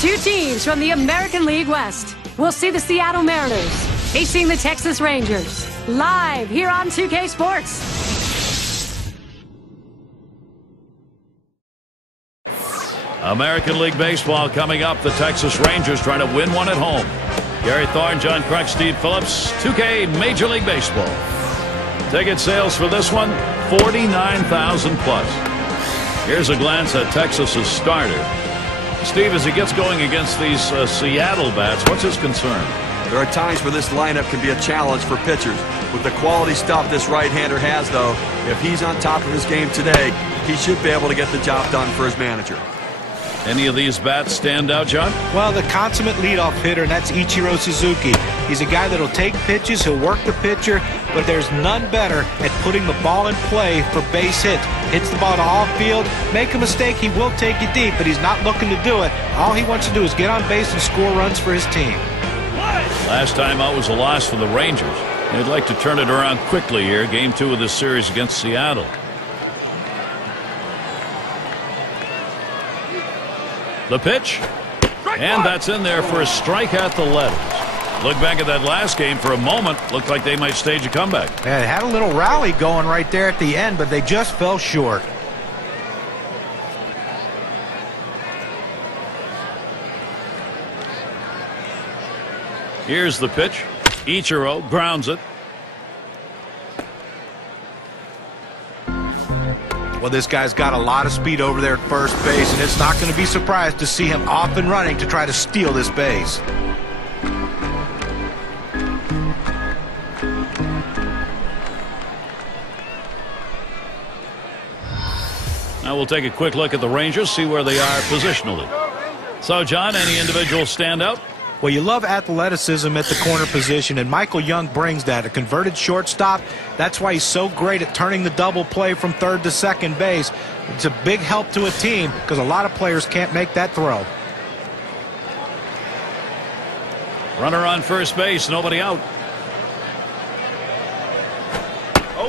Two teams from the American League West. We'll see the Seattle Mariners facing the Texas Rangers. Live here on 2K Sports. American League Baseball coming up. The Texas Rangers trying to win one at home. Gary Thorne, John Kruk, Steve Phillips. 2K Major League Baseball. Ticket sales for this one, 49,000 plus. Here's a glance at Texas's starter. Steve, as he gets going against these Seattle bats, what's his concern? There are times where this lineup can be a challenge for pitchers. With the quality stuff this right-hander has, though, if he's on top of his game today, he should be able to get the job done for his manager. Any of these bats stand out, John? Well, the consummate leadoff hitter, and that's Ichiro Suzuki. He's a guy that'll take pitches, he'll work the pitcher, but there's none better at putting the ball in play for base hits. Hits the ball to off field, make a mistake, he will take it deep, but he's not looking to do it. All he wants to do is get on base and score runs for his team. Last time out was a loss for the Rangers. They'd like to turn it around quickly here. Game 2 of this series against Seattle. The pitch, and that's in there for a strike at the letters. Look back at that last game for a moment. Looked like they might stage a comeback. Yeah, it had a little rally going right there at the end, but they just fell short. Here's the pitch. Ichiro grounds it. Well, this guy's got a lot of speed over there at first base, and it's not going to be surprised to see him off and running to try to steal this base. Now we'll take a quick look at the Rangers, see where they are positionally. So, John, any individual stand out? Well, you love athleticism at the corner position, and Michael Young brings that. A converted shortstop. That's why he's so great at turning the double play from third to second base. It's a big help to a team because a lot of players can't make that throw. Runner on first base, nobody out.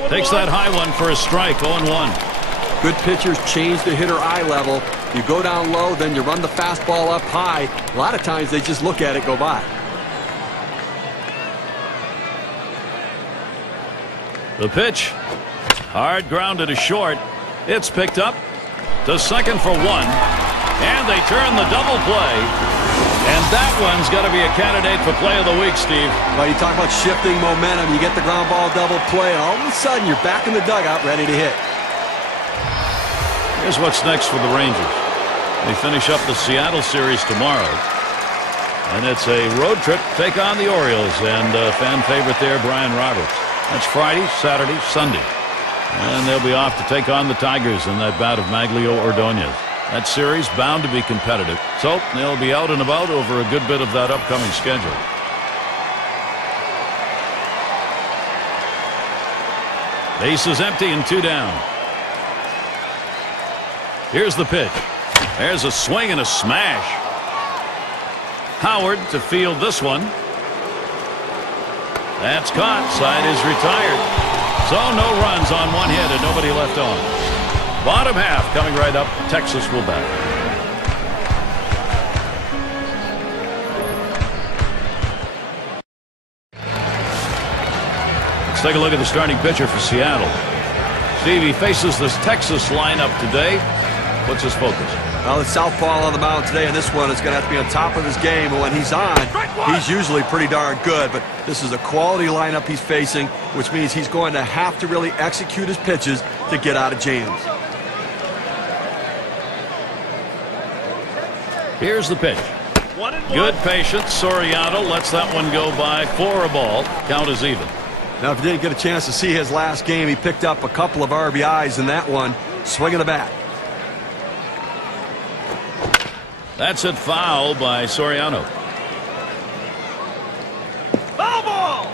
Takes that high one for a strike, 0-1. Good pitchers change the hitter eye level. You go down low, then you run the fastball up high. A lot of times they just look at it go by. The pitch. Hard grounded to short. It's picked up to second for 1. And they turn the double play. And that one's got to be a candidate for play of the week, Steve. Well, you talk about shifting momentum. You get the ground ball double play, and all of a sudden you're back in the dugout ready to hit. Here's what's next for the Rangers. They finish up the Seattle series tomorrow. And it's a road trip to take on the Orioles and fan favorite there, Brian Roberts. That's Friday, Saturday, Sunday. And they'll be off to take on the Tigers in that bout of Maglio Ordonez. That series bound to be competitive. So they'll be out and about over a good bit of that upcoming schedule. Base is empty and 2 down. Here's the pitch. There's a swing and a smash. Howard to field this one. That's caught. Side is retired. So no runs on 1 hit and nobody left on. Bottom half coming right up. Texas will bat. Let's take a look at the starting pitcher for Seattle. Steve, he faces this Texas lineup today. What's his focus? Well, it's southpaw on the mound today, and this one is going to have to be on top of his game. And when he's on, he's usually pretty darn good. But this is a quality lineup he's facing, which means he's going to have to really execute his pitches to get out of jams. Here's the pitch. Good patience. Soriano lets that one go by for a ball. Count is even. Now, if you didn't get a chance to see his last game, he picked up a couple of RBIs in that one. Swinging the bat. That's it, foul by Soriano. Foul ball!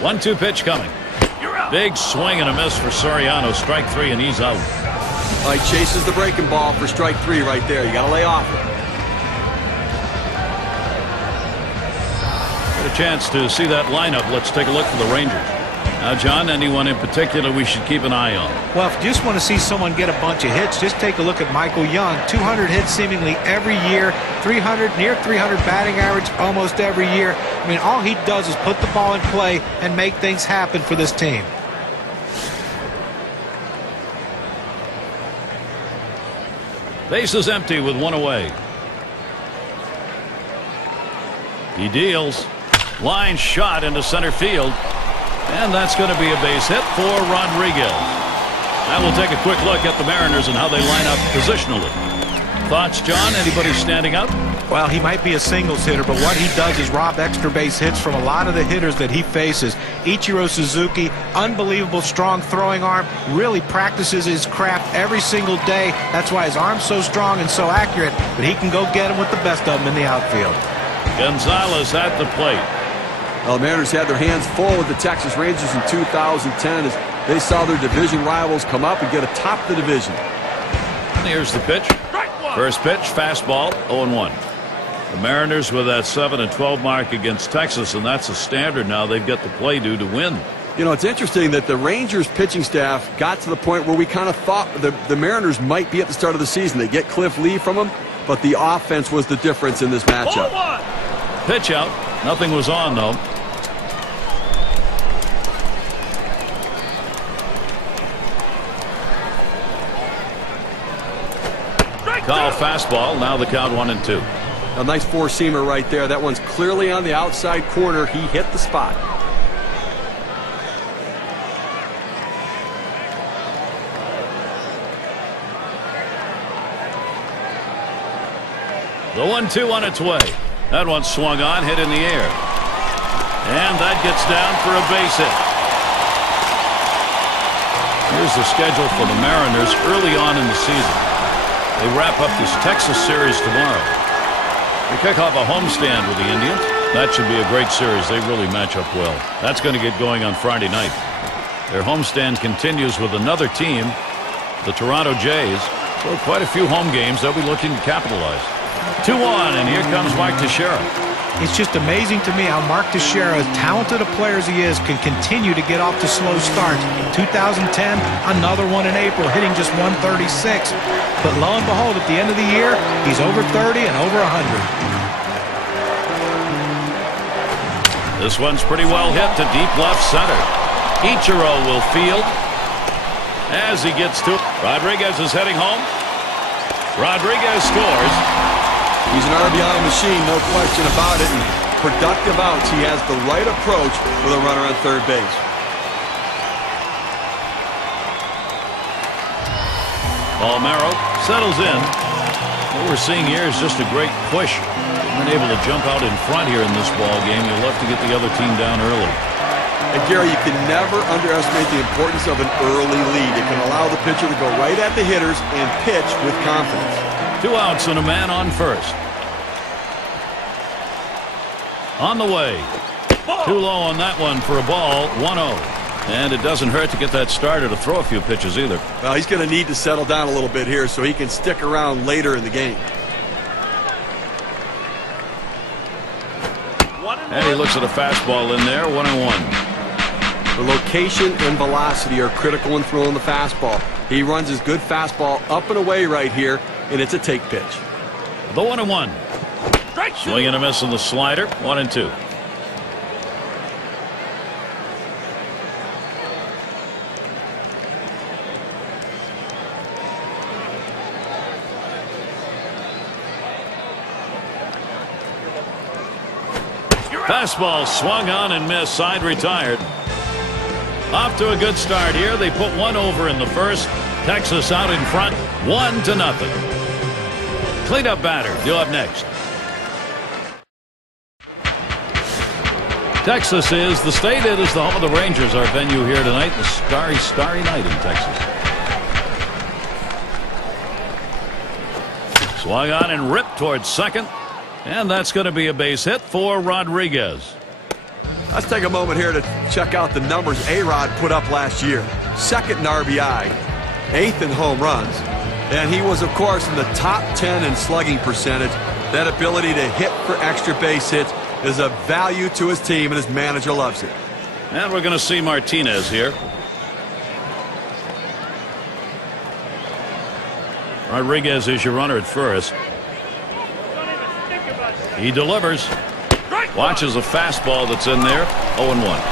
1-2 pitch coming. Big swing and a miss for Soriano. Strike 3 and he's out. He chases the breaking ball for strike 3 right there. You got to lay off it. Get a chance to see that lineup. Let's take a look for the Rangers. Now, John, anyone in particular we should keep an eye on? Well, if you just want to see someone get a bunch of hits, just take a look at Michael Young. 200 hits seemingly every year, 300, near 300 batting average almost every year. I mean, all he does is put the ball in play and make things happen for this team. Base is empty with one away. He deals. Line shot into center field. And that's going to be a base hit for Rodriguez. Now we'll take a quick look at the Mariners and how they line up positionally. Thoughts, John? Anybody standing out? Well, he might be a singles hitter, but what he does is rob extra base hits from a lot of the hitters that he faces. Ichiro Suzuki, unbelievable strong throwing arm, really practices his craft every single day. That's why his arm's so strong and so accurate, but he can go get him with the best of them in the outfield. Gonzalez at the plate. Well, the Mariners had their hands full with the Texas Rangers in 2010 as they saw their division rivals come up and get atop the division. And here's the pitch. First pitch, fastball, 0-1. The Mariners with that 7-12 mark against Texas, and that's a standard now they've got to play to win. You know, it's interesting that the Rangers pitching staff got to the point where we kind of thought the Mariners might be at the start of the season. They get Cliff Lee from them, but the offense was the difference in this matchup. Pitch out. Nothing was on, though. Call fastball. Now the count 1-2. A nice four-seamer right there. That one's clearly on the outside corner. He hit the spot. The 1-2 on its way. That one swung on, hit in the air. And that gets down for a base hit. Here's the schedule for the Mariners early on in the season. They wrap up this Texas series tomorrow. They kick off a homestand with the Indians. That should be a great series. They really match up well. That's going to get going on Friday night. Their homestand continues with another team, the Toronto Jays. So quite a few home games they'll be looking to capitalize. 2-1, and here comes Mark Teixeira. It's just amazing to me how Mark Teixeira, as talented a player as he is, can continue to get off to slow starts. 2010, another one in April, hitting just 136. But lo and behold, at the end of the year, he's over 30 and over 100. This one's pretty well hit to deep left center. Ichiro will field as he gets to it. Rodriguez is heading home. Rodriguez scores. He's an RBI machine, no question about it. And productive outs. He has the right approach with a runner on third base. Palmeiro settles in. What we're seeing here is just a great push. Been able to jump out in front here in this ball game. You'll have to get the other team down early. And Gary, you can never underestimate the importance of an early lead. It can allow the pitcher to go right at the hitters and pitch with confidence. 2 outs and a man on first. On the way. Too low on that one for a ball. 1-0. And it doesn't hurt to get that starter to throw a few pitches either. Well, he's going to need to settle down a little bit here so he can stick around later in the game. And he looks at a fastball in there. 1-1. The location and velocity are critical in throwing the fastball. He runs his good fastball up and away right here, and it's a take pitch. The 1-1. Swing and a miss on the slider. 1-2. Fastball swung on and missed. Side retired. Off to a good start here. They put one over in the first. Texas out in front, 1-0. Cleanup batter due up next. Texas is the state. It is the home of the Rangers. Our venue here tonight. The starry night in Texas. Swung on and ripped towards second. And that's going to be a base hit for Rodriguez. Let's take a moment here to check out the numbers A-Rod put up last year. Second in RBI, 8th in home runs. And he was, of course, in the top 10 in slugging percentage. That ability to hit for extra base hits is a value to his team, and his manager loves it. And we're going to see Martinez here. Rodriguez is your runner at first. He delivers. Watches a fastball that's in there. 0-1.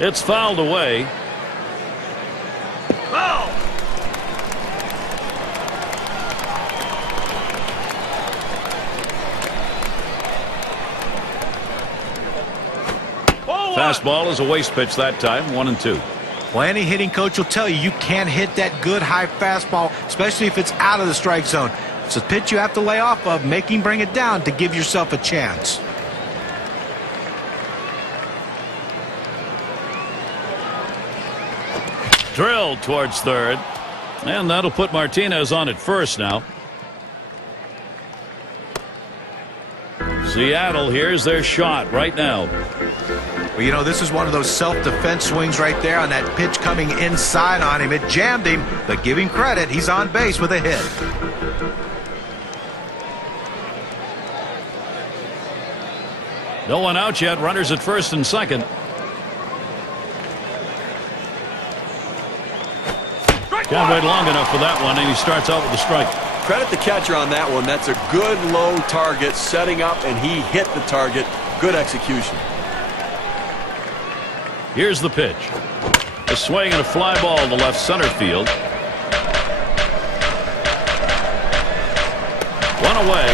It's fouled away. Foul. Fastball is a waste pitch that time. 1-2. Well, any hitting coach will tell you you can't hit that good high fastball, especially if it's out of the strike zone. It's a pitch you have to lay off of, make him bring it down to give yourself a chance. Drilled towards third, and that'll put Martinez on at first now. Seattle, here's their shot right now. Well, you know, this is one of those self-defense swings right there on that pitch coming inside on him. It jammed him, but give him credit. He's on base with a hit. No one out yet. Runners at first and second. Can't wait long enough for that one, and he starts out with a strike. Credit the catcher on that one. That's a good low target, setting up, and he hit the target. Good execution. Here's the pitch. A swing and a fly ball to left center field. One away.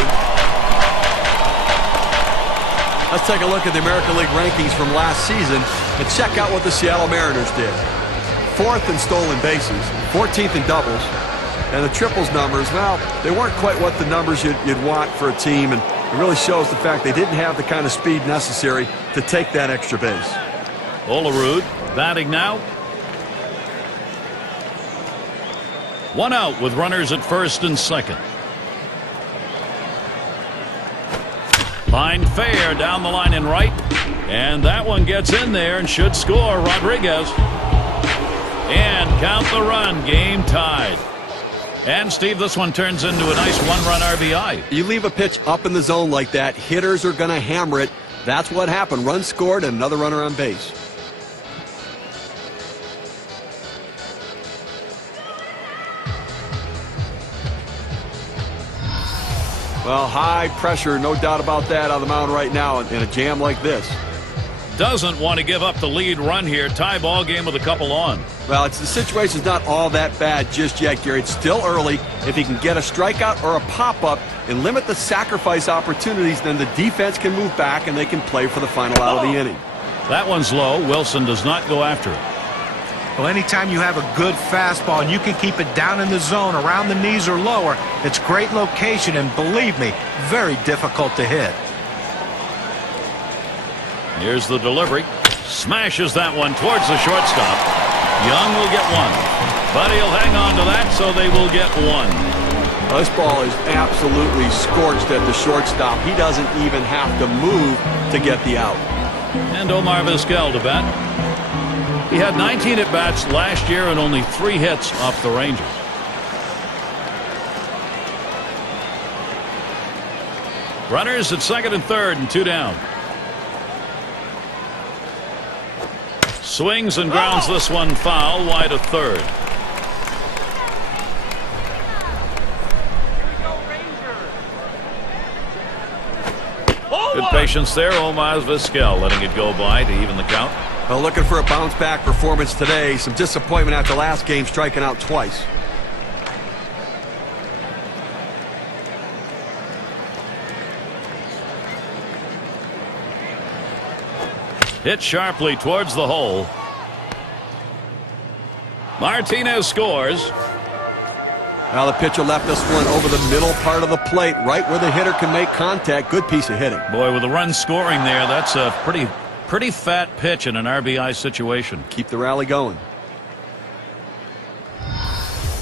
Let's take a look at the American League rankings from last season and check out what the Seattle Mariners did. 4th in stolen bases, 14th in doubles, and the triples numbers, well, they weren't quite what the numbers you'd want for a team, and it really shows the fact they didn't have the kind of speed necessary to take that extra base. Olerud batting now. One out with runners at first and second. Line fair down the line in right, and that one gets in there and should score. Rodriguez. And count the run. Game tied. And Steve, this one turns into a nice one-run RBI. You leave a pitch up in the zone like that, hitters are going to hammer it. That's what happened. Run scored and another runner on base. Well, high pressure, no doubt about that, on the mound right now in a jam like this. Doesn't want to give up the lead run here. Tie ball game with a couple on. Well, the situation's not all that bad just yet, Gary. It's still early. If he can get a strikeout or a pop-up and limit the sacrifice opportunities, then the defense can move back and they can play for the final out of the inning. That one's low. Wilson does not go after it. Well, anytime you have a good fastball and you can keep it down in the zone around the knees or lower, it's great location and, believe me, very difficult to hit. Here's the delivery. Smashes that one towards the shortstop. Young will get one, but he'll hang on to that, so they will get one. This ball is absolutely scorched at the shortstop. He doesn't even have to move to get the out. And Omar Vizquel to bat. He had 19 at-bats last year and only 3 hits off the Rangers. Runners at second and third and 2 down. Swings and grounds this one foul, wide of third. Good patience there. Omar Vizquel letting it go by to even the count. Well, looking for a bounce-back performance today. Some disappointment after last game, striking out twice. Hit sharply towards the hole. Martinez scores. Now the pitcher left this one over the middle part of the plate, right where the hitter can make contact. Good piece of hitting. Boy, with the run scoring there, that's a pretty fat pitch in an RBI situation. Keep the rally going.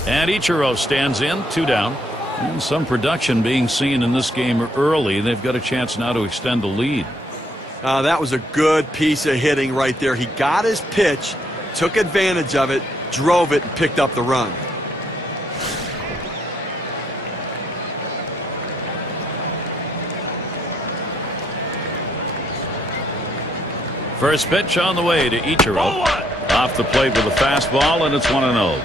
And Ichiro stands in, 2 down. And some production being seen in this game early. They've got a chance now to extend the lead. That was a good piece of hitting right there. He got his pitch, took advantage of it, drove it, and picked up the run. First pitch on the way to Ichiro. Off the plate with a fastball, and it's 1-0.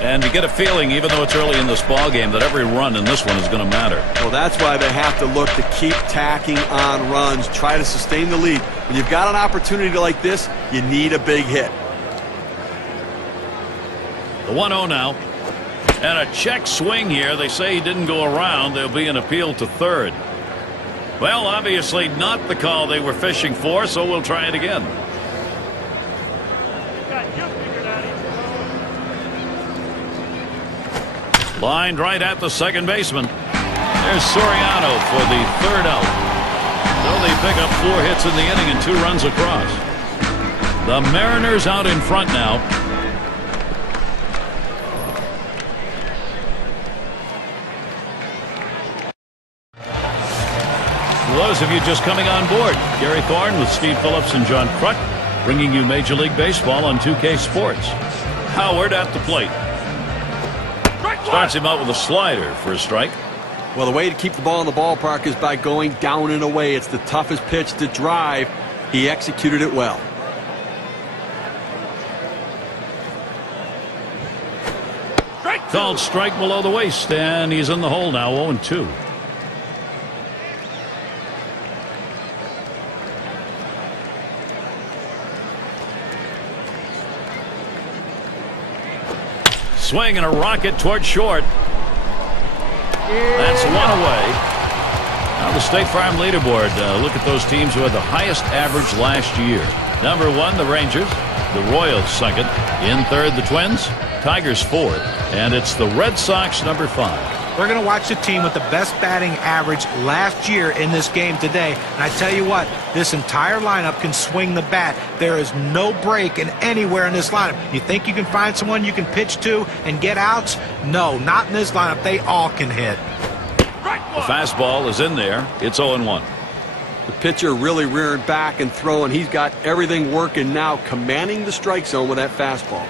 And you get a feeling, even though it's early in this ball game, that every run in this one is going to matter. Well, that's why they have to look to keep tacking on runs, try to sustain the lead. When you've got an opportunity like this, you need a big hit. The 1-0 now. And a check swing here. They say he didn't go around. There'll be an appeal to third. Well, obviously not the call they were fishing for, so we'll try it again. Lined right at the second baseman. There's Soriano for the third out. So they pick up 4 hits in the inning and 2 runs across. The Mariners out in front now. For those of you just coming on board, Gary Thorne with Steve Phillips and John Kruk bringing you Major League Baseball on 2K Sports. Howard at the plate. Starts him out with a slider for a strike. Well, the way to keep the ball in the ballpark is by going down and away. It's the toughest pitch to drive. He executed it well. Called strike below the waist, and he's in the hole now, 0-2. Swing and a rocket toward short. That's 1 away. Now the State Farm leaderboard. Look at those teams who had the highest average last year. Number 1, the Rangers. The Royals second. In third, the Twins. Tigers fourth. And it's the Red Sox number 5. We're going to watch the team with the best batting average last year in this game today. And I tell you what, this entire lineup can swing the bat. There is no break in anywhere in this lineup. You think you can find someone you can pitch to and get outs? No, not in this lineup. They all can hit. The fastball is in there. It's 0-1. The pitcher really rearing back and throwing. He's got everything working now, commanding the strike zone with that fastball.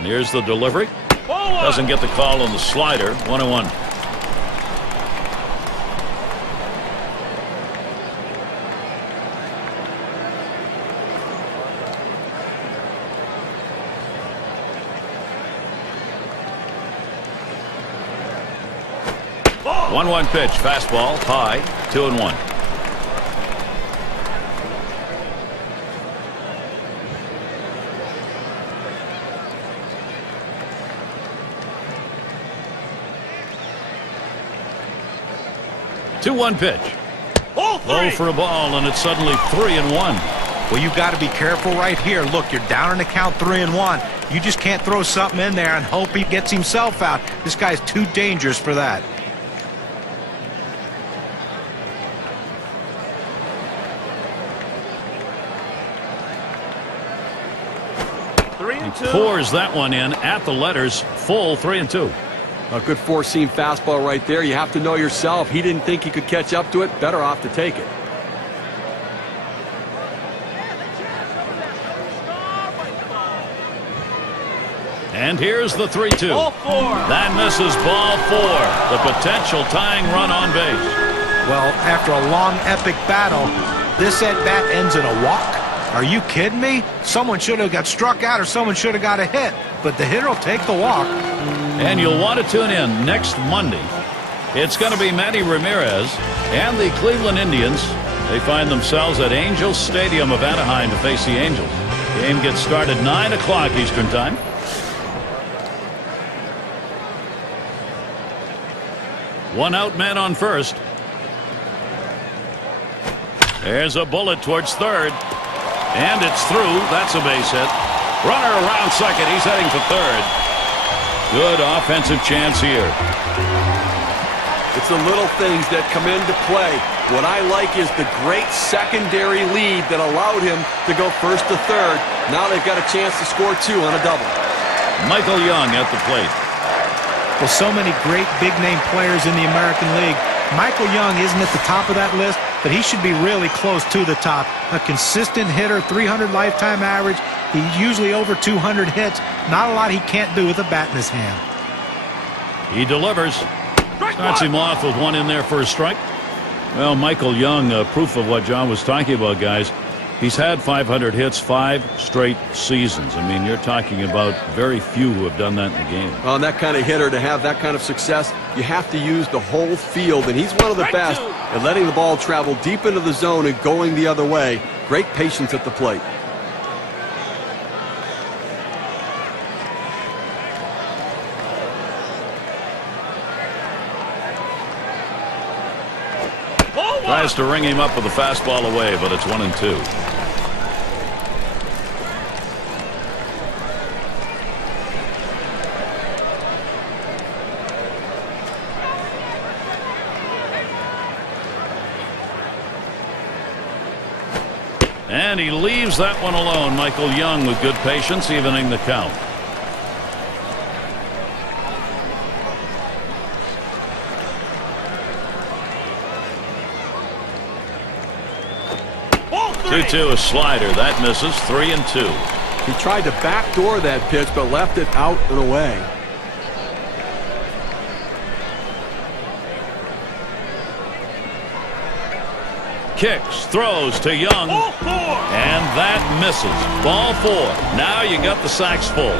Here's the delivery. Doesn't get the call on the slider. 1-1. One pitch, fastball, high, 2-1. Two-one pitch. Low for a ball, and it's suddenly 3-1. Well, you've got to be careful right here. Look, you're down in the count 3-1. You just can't throw something in there and hope he gets himself out. This guy's too dangerous for that. He pours that one in at the letters, full 3-2. A good four-seam fastball right there. You have to know yourself. He didn't think he could catch up to it. Better off to take it. And here's the 3-2. That misses ball 4. The potential tying run on base. Well, after a long, epic battle, this at-bat ends in a walk. Are you kidding me? Someone should have got struck out or someone should have got a hit. But the hitter will take the walk. And you'll want to tune in next Monday. It's going to be Manny Ramirez and the Cleveland Indians. They find themselves at Angels Stadium of Anaheim to face the Angels. Game gets started 9 o'clock Eastern Time. One out, man on first. There's a bullet towards third. And it's through. That's a base hit. Runner around second. He's heading for third. Good offensive chance here. It's the little things that come into play. What I like is the great secondary lead that allowed him to go first to third. Now they've got a chance to score 2 on a double. Michael Young at the plate. With so many great big-name players in the American League, Michael Young isn't at the top of that list, but he should be really close to the top. A consistent hitter, 300 lifetime average. He's usually over 200 hits. Not a lot he can't do with a bat in his hand. He delivers. Starts him off with one in there for a strike. Well, Michael Young, proof of what John was talking about, guys. He's had 500 hits 5 straight seasons. I mean, you're talking about very few who have done that in the game. Well, that kind of hitter, to have that kind of success, you have to use the whole field, and he's one of the best at letting the ball travel deep into the zone and going the other way. Great patience at the plate. Tries to ring him up with a fastball away, but it's 1-2. And he leaves that one alone. Michael Young with good patience, evening the count. Two, a slider. That misses. 3-2. He tried to backdoor that pitch, but left it out and away. Kicks, throws to Young, and that misses. Ball 4. Now you got the sacks full.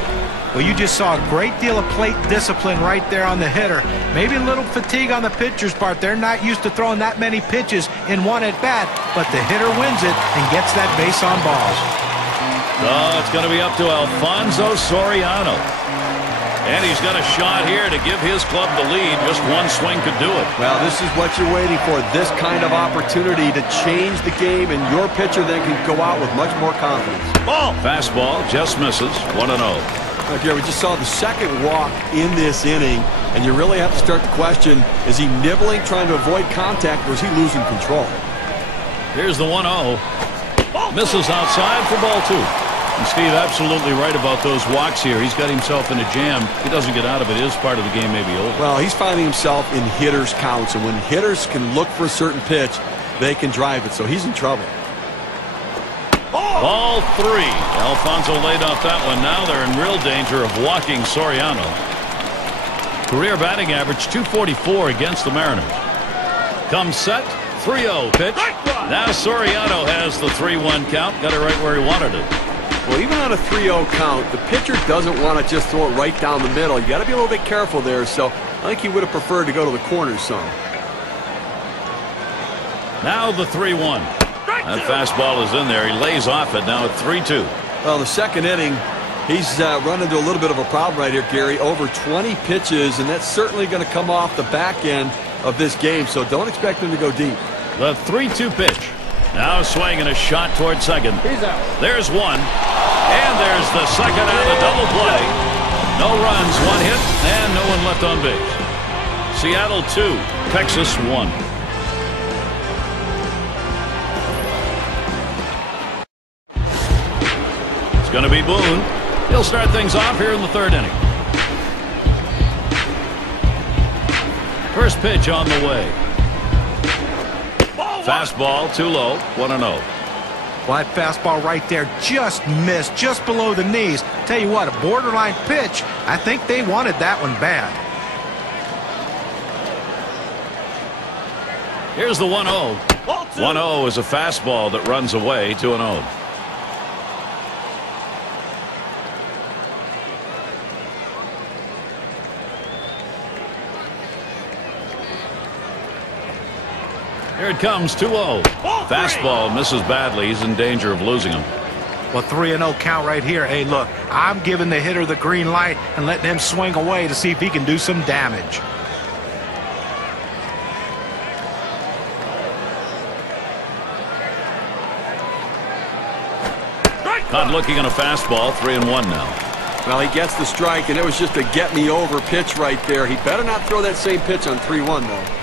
Well, you just saw a great deal of plate discipline right there on the hitter. Maybe a little fatigue on the pitcher's part. They're not used to throwing that many pitches in one at bat, but the hitter wins it and gets that base on balls. Oh, it's going to be up to Alfonso Soriano. And he's got a shot here to give his club the lead. Just one swing could do it. Well, this is what you're waiting for, this kind of opportunity to change the game, and your pitcher then can go out with much more confidence. Ball. Fastball just misses. 1-0. Okay, we just saw the second walk in this inning, and you really have to start to question, is he nibbling, trying to avoid contact, or is he losing control? Here's the 1-0. Misses outside for ball 2. And Steve, absolutely right about those walks here. He's got himself in a jam. If he doesn't get out of it, his part of the game may be over. Well, he's finding himself in hitters' counts, and when hitters can look for a certain pitch, they can drive it, so he's in trouble. Ball 3. Alfonso laid off that one. Now they're in real danger of walking Soriano. Career batting average 244 against the Mariners. Comes set. 3-0 pitch. Now Soriano has the 3-1 count. Got it right where he wanted it. Well, even on a 3-0 count, the pitcher doesn't want to just throw it right down the middle. You got to be a little bit careful there, so I think he would have preferred to go to the corners some. Now the 3-1. That fastball is in there. He lays off it. Now at 3-2. Well, the second inning, he's run into a little bit of a problem right here, Gary. Over 20 pitches, and that's certainly going to come off the back end of this game, so don't expect him to go deep. The 3-2 pitch. Now swing and a shot toward second. He's out. There's one. And there's the second out of double play. No runs, 1 hit, and no one left on base. Seattle 2, Texas 1. It's going to be Boone. He'll start things off here in the 3rd inning. First pitch on the way. Fastball too low. 1-0. Well, that fastball right there just missed, just below the knees. Tell you what, a borderline pitch. I think they wanted that one bad. Here's the 1-0. 1-0 is a fastball that runs away. 2-0. Here it comes, 2-0. Fastball misses badly. He's in danger of losing him. Well, 3-0 count right here. Hey, look, I'm giving the hitter the green light and letting him swing away to see if he can do some damage. Caught looking on a fastball. 3-1 now. Well, he gets the strike, and it was just a get-me-over pitch right there. He better not throw that same pitch on 3-1, though.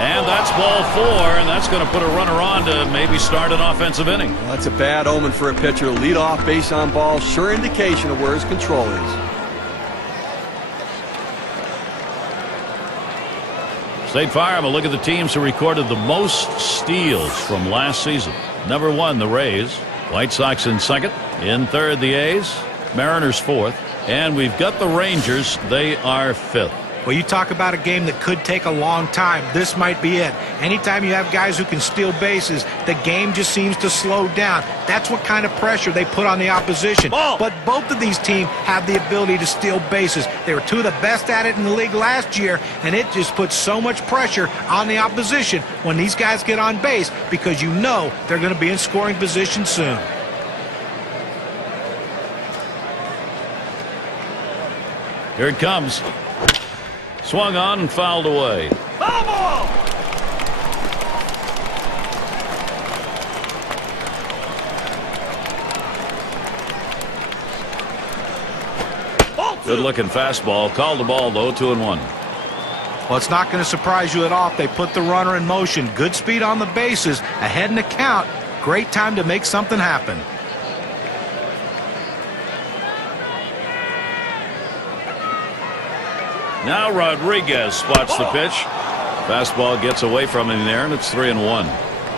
And that's ball 4, and that's going to put a runner on to maybe start an offensive inning. Well, that's a bad omen for a pitcher. Lead off base on ball, sure indication of where his control is. State Farm, a look at the teams who recorded the most steals from last season. Number 1, the Rays. White Sox in second. In third, the A's. Mariners fourth. And we've got the Rangers. They are fifth. Well, you talk about a game that could take a long time. This might be it. Anytime you have guys who can steal bases, the game just seems to slow down. That's what kind of pressure they put on the opposition. But both of these teams have the ability to steal bases. They were two of the best at it in the league last year, and it just puts so much pressure on the opposition when these guys get on base because you know they're going to be in scoring position soon. Here it comes. Swung on and fouled away. Foul ball! Good looking fastball. Called the ball though, 2-1. Well, it's not going to surprise you at all if they put the runner in motion. Good speed on the bases, ahead in the count. Great time to make something happen. Now Rodriguez spots the pitch. Fastball gets away from him there, and it's 3-1.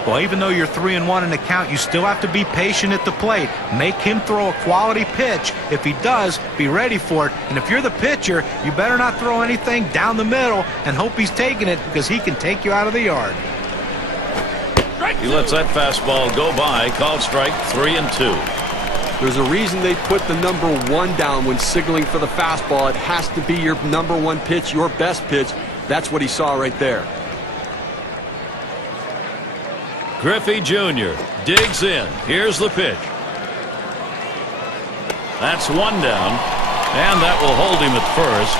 Well, even though you're 3-1 in the count, you still have to be patient at the plate. Make him throw a quality pitch. If he does, be ready for it. And if you're the pitcher, you better not throw anything down the middle and hope he's taking it because he can take you out of the yard. He lets that fastball go by. Called strike, 3-2. There's a reason they put the number 1 down when signaling for the fastball. It has to be your number 1 pitch, your best pitch. That's what he saw right there. Griffey Jr. digs in. Here's the pitch. That's 1 down, and that will hold him at first.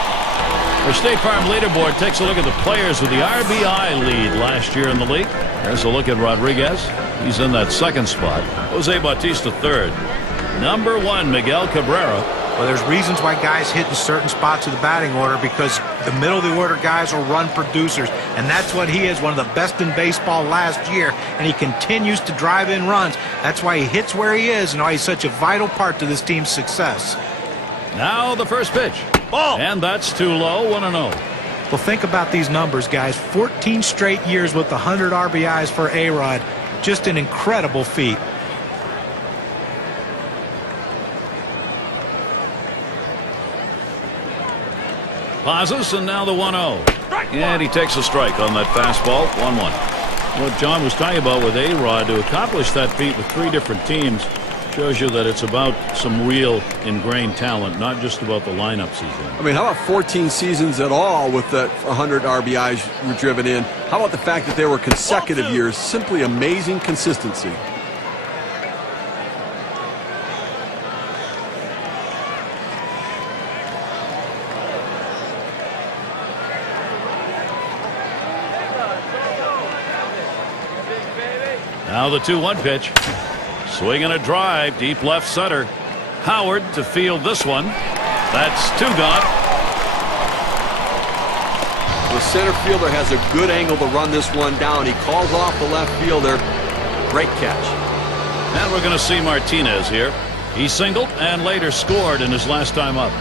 Our State Farm leaderboard takes a look at the players with the RBI lead last year in the league. There's a look at Rodriguez. He's in that second spot. Jose Bautista third. Number 1, Miguel Cabrera. Well, there's reasons why guys hit in certain spots of the batting order because the middle of the order guys are run producers, and that's what he is, one of the best in baseball last year, and he continues to drive in runs. That's why he hits where he is and why he's such a vital part to this team's success. Now the first pitch. Ball. And that's too low, 1-0. Well, think about these numbers, guys. 14 straight years with 100 RBIs for A-Rod. Just an incredible feat. Pauses, and now the 1-0. And he takes a strike on that fastball, 1-1. What John was talking about with A-Rod, to accomplish that feat with 3 different teams shows you that it's about some real ingrained talent, not just about the lineups he's in. I mean, how about 14 seasons at all with the 100 RBIs were driven in? How about the fact that they were consecutive years? Simply amazing consistency. Now the 2-1 pitch. Swing and a drive, deep left center. Howard to field this one. That's 2 gone. The center fielder has a good angle to run this one down. He calls off the left fielder. Great catch. And we're going to see Martinez here. He singled and later scored in his last time up.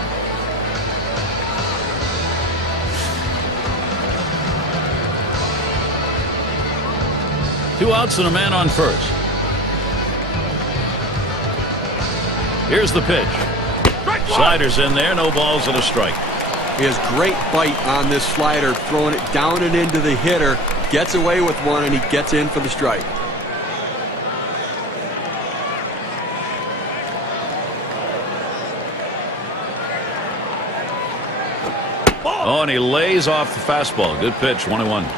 Two outs and a man on first. Here's the pitch. Slider's in there, no balls and a strike. He has great bite on this slider, throwing it down and into the hitter. Gets away with one, and he gets in for the strike. Oh, and he lays off the fastball. Good pitch, 1-1.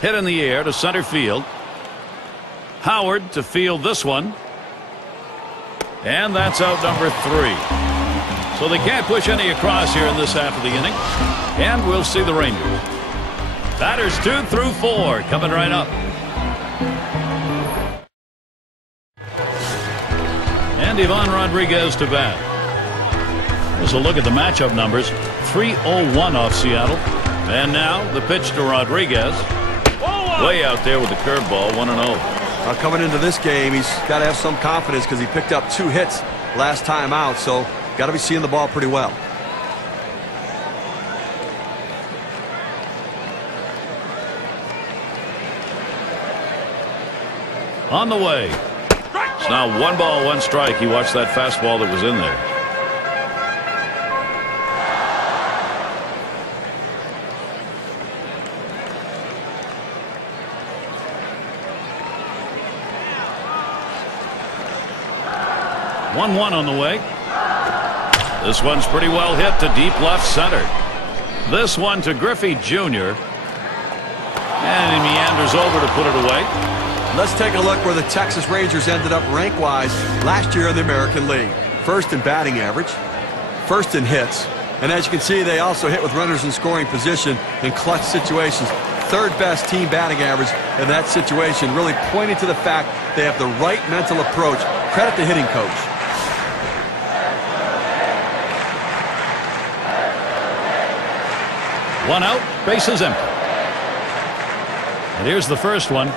Hit in the air to center field. Howard to field this one. And that's out number 3. So they can't push any across here in this half of the inning. And we'll see the Rangers. Batters 2 through 4 coming right up. And Ivan Rodriguez to bat. Here's a look at the matchup numbers. 3-0-1 off Seattle. And now the pitch to Rodriguez. Way out there with the curveball, 1-0. Coming into this game, he's got to have some confidence because he picked up 2 hits last time out, so got to be seeing the ball pretty well. On the way. It's now 1 ball, 1 strike. He watched that fastball that was in there. One on the way. This one's pretty well hit to deep left center. This one to Griffey Jr. And he meanders over to put it away. Let's take a look where the Texas Rangers ended up rank-wise last year in the American League. First in batting average, first in hits, and as you can see, they also hit with runners in scoring position in clutch situations. Third best team batting average in that situation, really pointing to the fact they have the right mental approach. Credit the hitting coach. One out, bases empty. And here's the first one.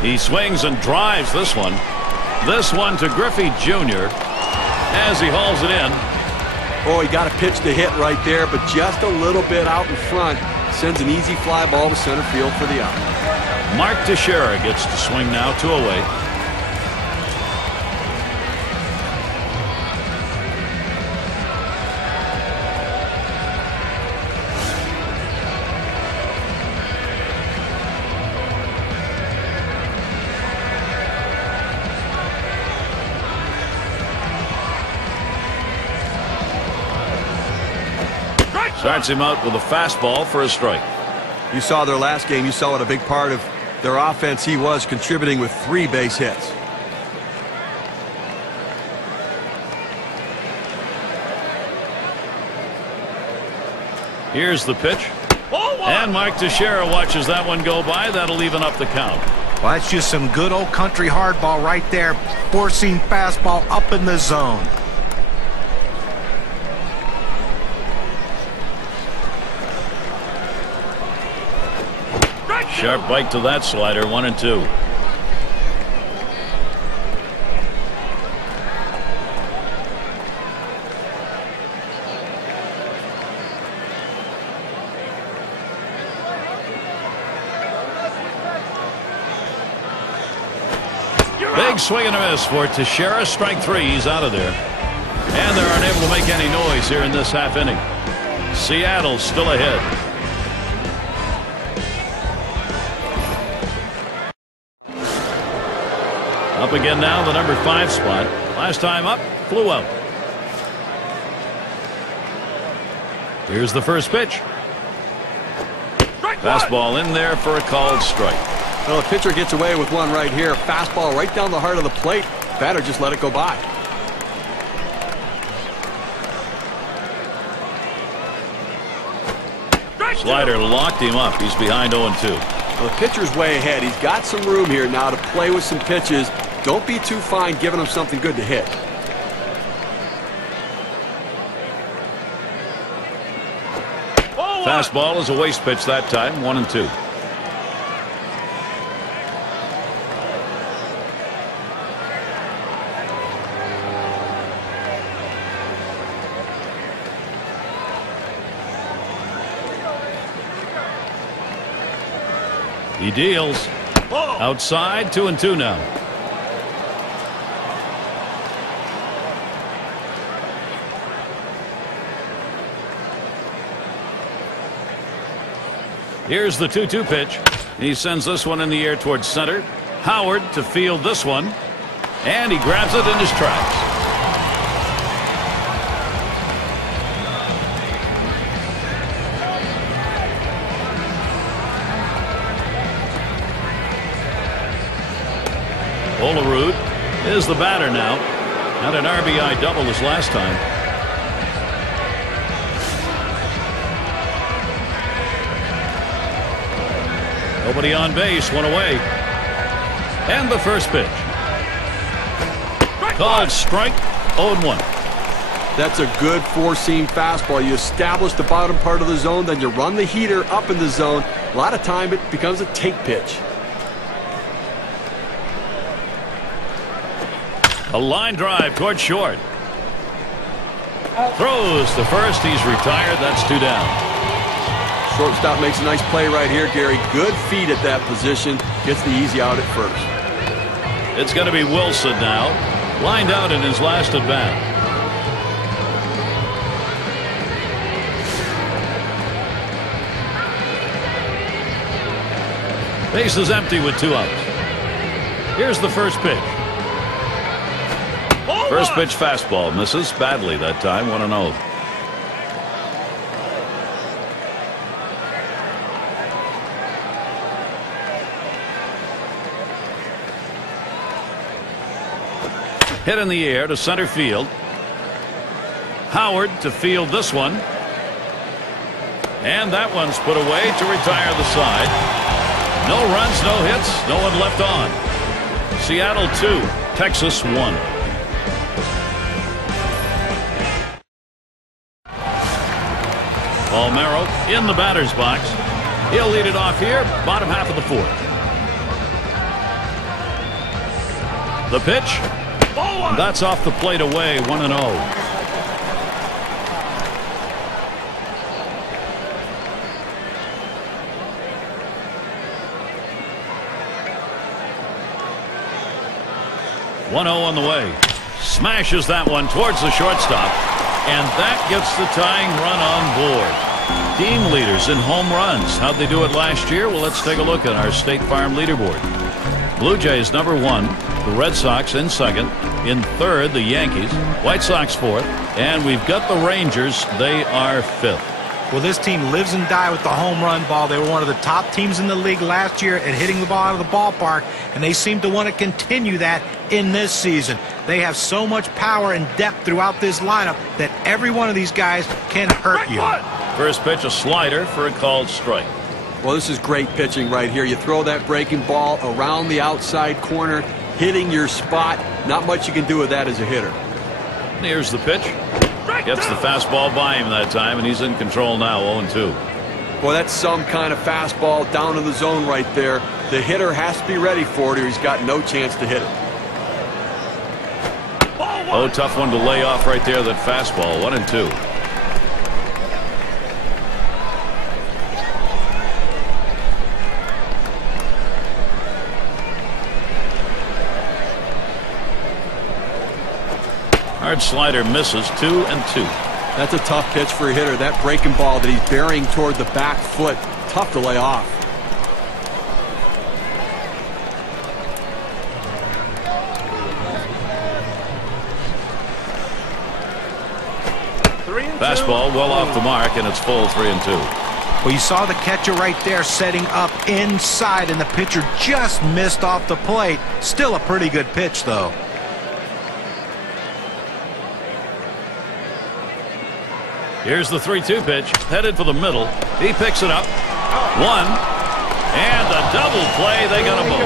He swings and drives this one. This one to Griffey Jr. as he hauls it in. Oh, he got a pitch to hit right there, but just a little bit out in front. Sends an easy fly ball to center field for the out. Mark Teixeira gets to swing now, 2 away. Starts him out with a fastball for a strike. You saw their last game. You saw what a big part of their offense he was, contributing with 3 base hits. Here's the pitch. And Mark Teixeira watches that one go by. That'll even up the count. Well, that's just some good old country hardball right there. Forcing fastball up in the zone. Sharp bite to that slider, 1-2. Big swing and a miss for Teixeira. Strike 3. He's out of there. And they're unable to make any noise here in this half inning. Seattle's still ahead. Up again now, the number 5 spot. Last time up, flew out. Here's the first pitch. Fastball in there for a called strike. Well, the pitcher gets away with one right here. Fastball right down the heart of the plate. Batter just let it go by. Slider locked him up. He's behind 0-2. Well, the pitcher's way ahead. He's got some room here now to play with some pitches. Don't be too fine giving him something good to hit. Fastball is a waste pitch that time, 1-2. He deals. Outside, 2-2 now. Here's the 2-2 pitch. He sends this one in the air towards center. Howard to field this one. And he grabs it in his tracks. Olerud is the batter now. Had an RBI double this last time. Nobody on base, one away. And the first pitch. Called strike, 0-1. That's a good four-seam fastball. You establish the bottom part of the zone, then you run the heater up in the zone. A lot of time it becomes a take pitch. A line drive toward short. Throws to first. He's retired. That's 2 down. Shortstop makes a nice play right here, Gary. Good feet at that position. Gets the easy out at first. It's going to be Wilson now. Lined out in his last at bat. Base is empty with 2 outs. Here's the first pitch. First pitch fastball misses badly that time. 1-0. Hit in the air to center field. Howard to field this one. And that one's put away to retire the side. No runs, no hits, no one left on. Seattle 2, Texas 1. Palmero in the batter's box. He'll lead it off here, bottom half of the 4th. The pitch. That's off the plate away, 1-0. On the way. Smashes that one towards the shortstop. And that gets the tying run on board. Team leaders in home runs. How'd they do it last year? Well, let's take a look at our State Farm leaderboard. Blue Jays number 1. The Red Sox in 2nd. In 3rd, the Yankees. White Sox 4th. And we've got the Rangers. They are 5th. Well, this team lives and dies with the home run ball. They were one of the top teams in the league last year at hitting the ball out of the ballpark, and they seem to want to continue that in this season. They have so much power and depth throughout this lineup that every one of these guys can hurt you. First pitch, a slider for a called strike. Well, this is great pitching right here. You throw that breaking ball around the outside corner, hitting your spot. Not much you can do with that as a hitter. Here's the pitch. Gets the fastball by him that time, and he's in control now, 0-2. Boy, that's some kind of fastball down in the zone right there. The hitter has to be ready for it, or he's got no chance to hit it. Oh, tough one to lay off right there, that fastball, 1-2. Hard slider misses, 2-2. That's a tough pitch for a hitter. That breaking ball that he's burying toward the back foot, tough to lay off. Fastball well off the mark, and it's full, 3-2. Well, you saw the catcher right there setting up inside, and the pitcher just missed off the plate. Still a pretty good pitch, though. Here's the 3-2 pitch, headed for the middle. He picks it up. 1, and a double play. They got a ball.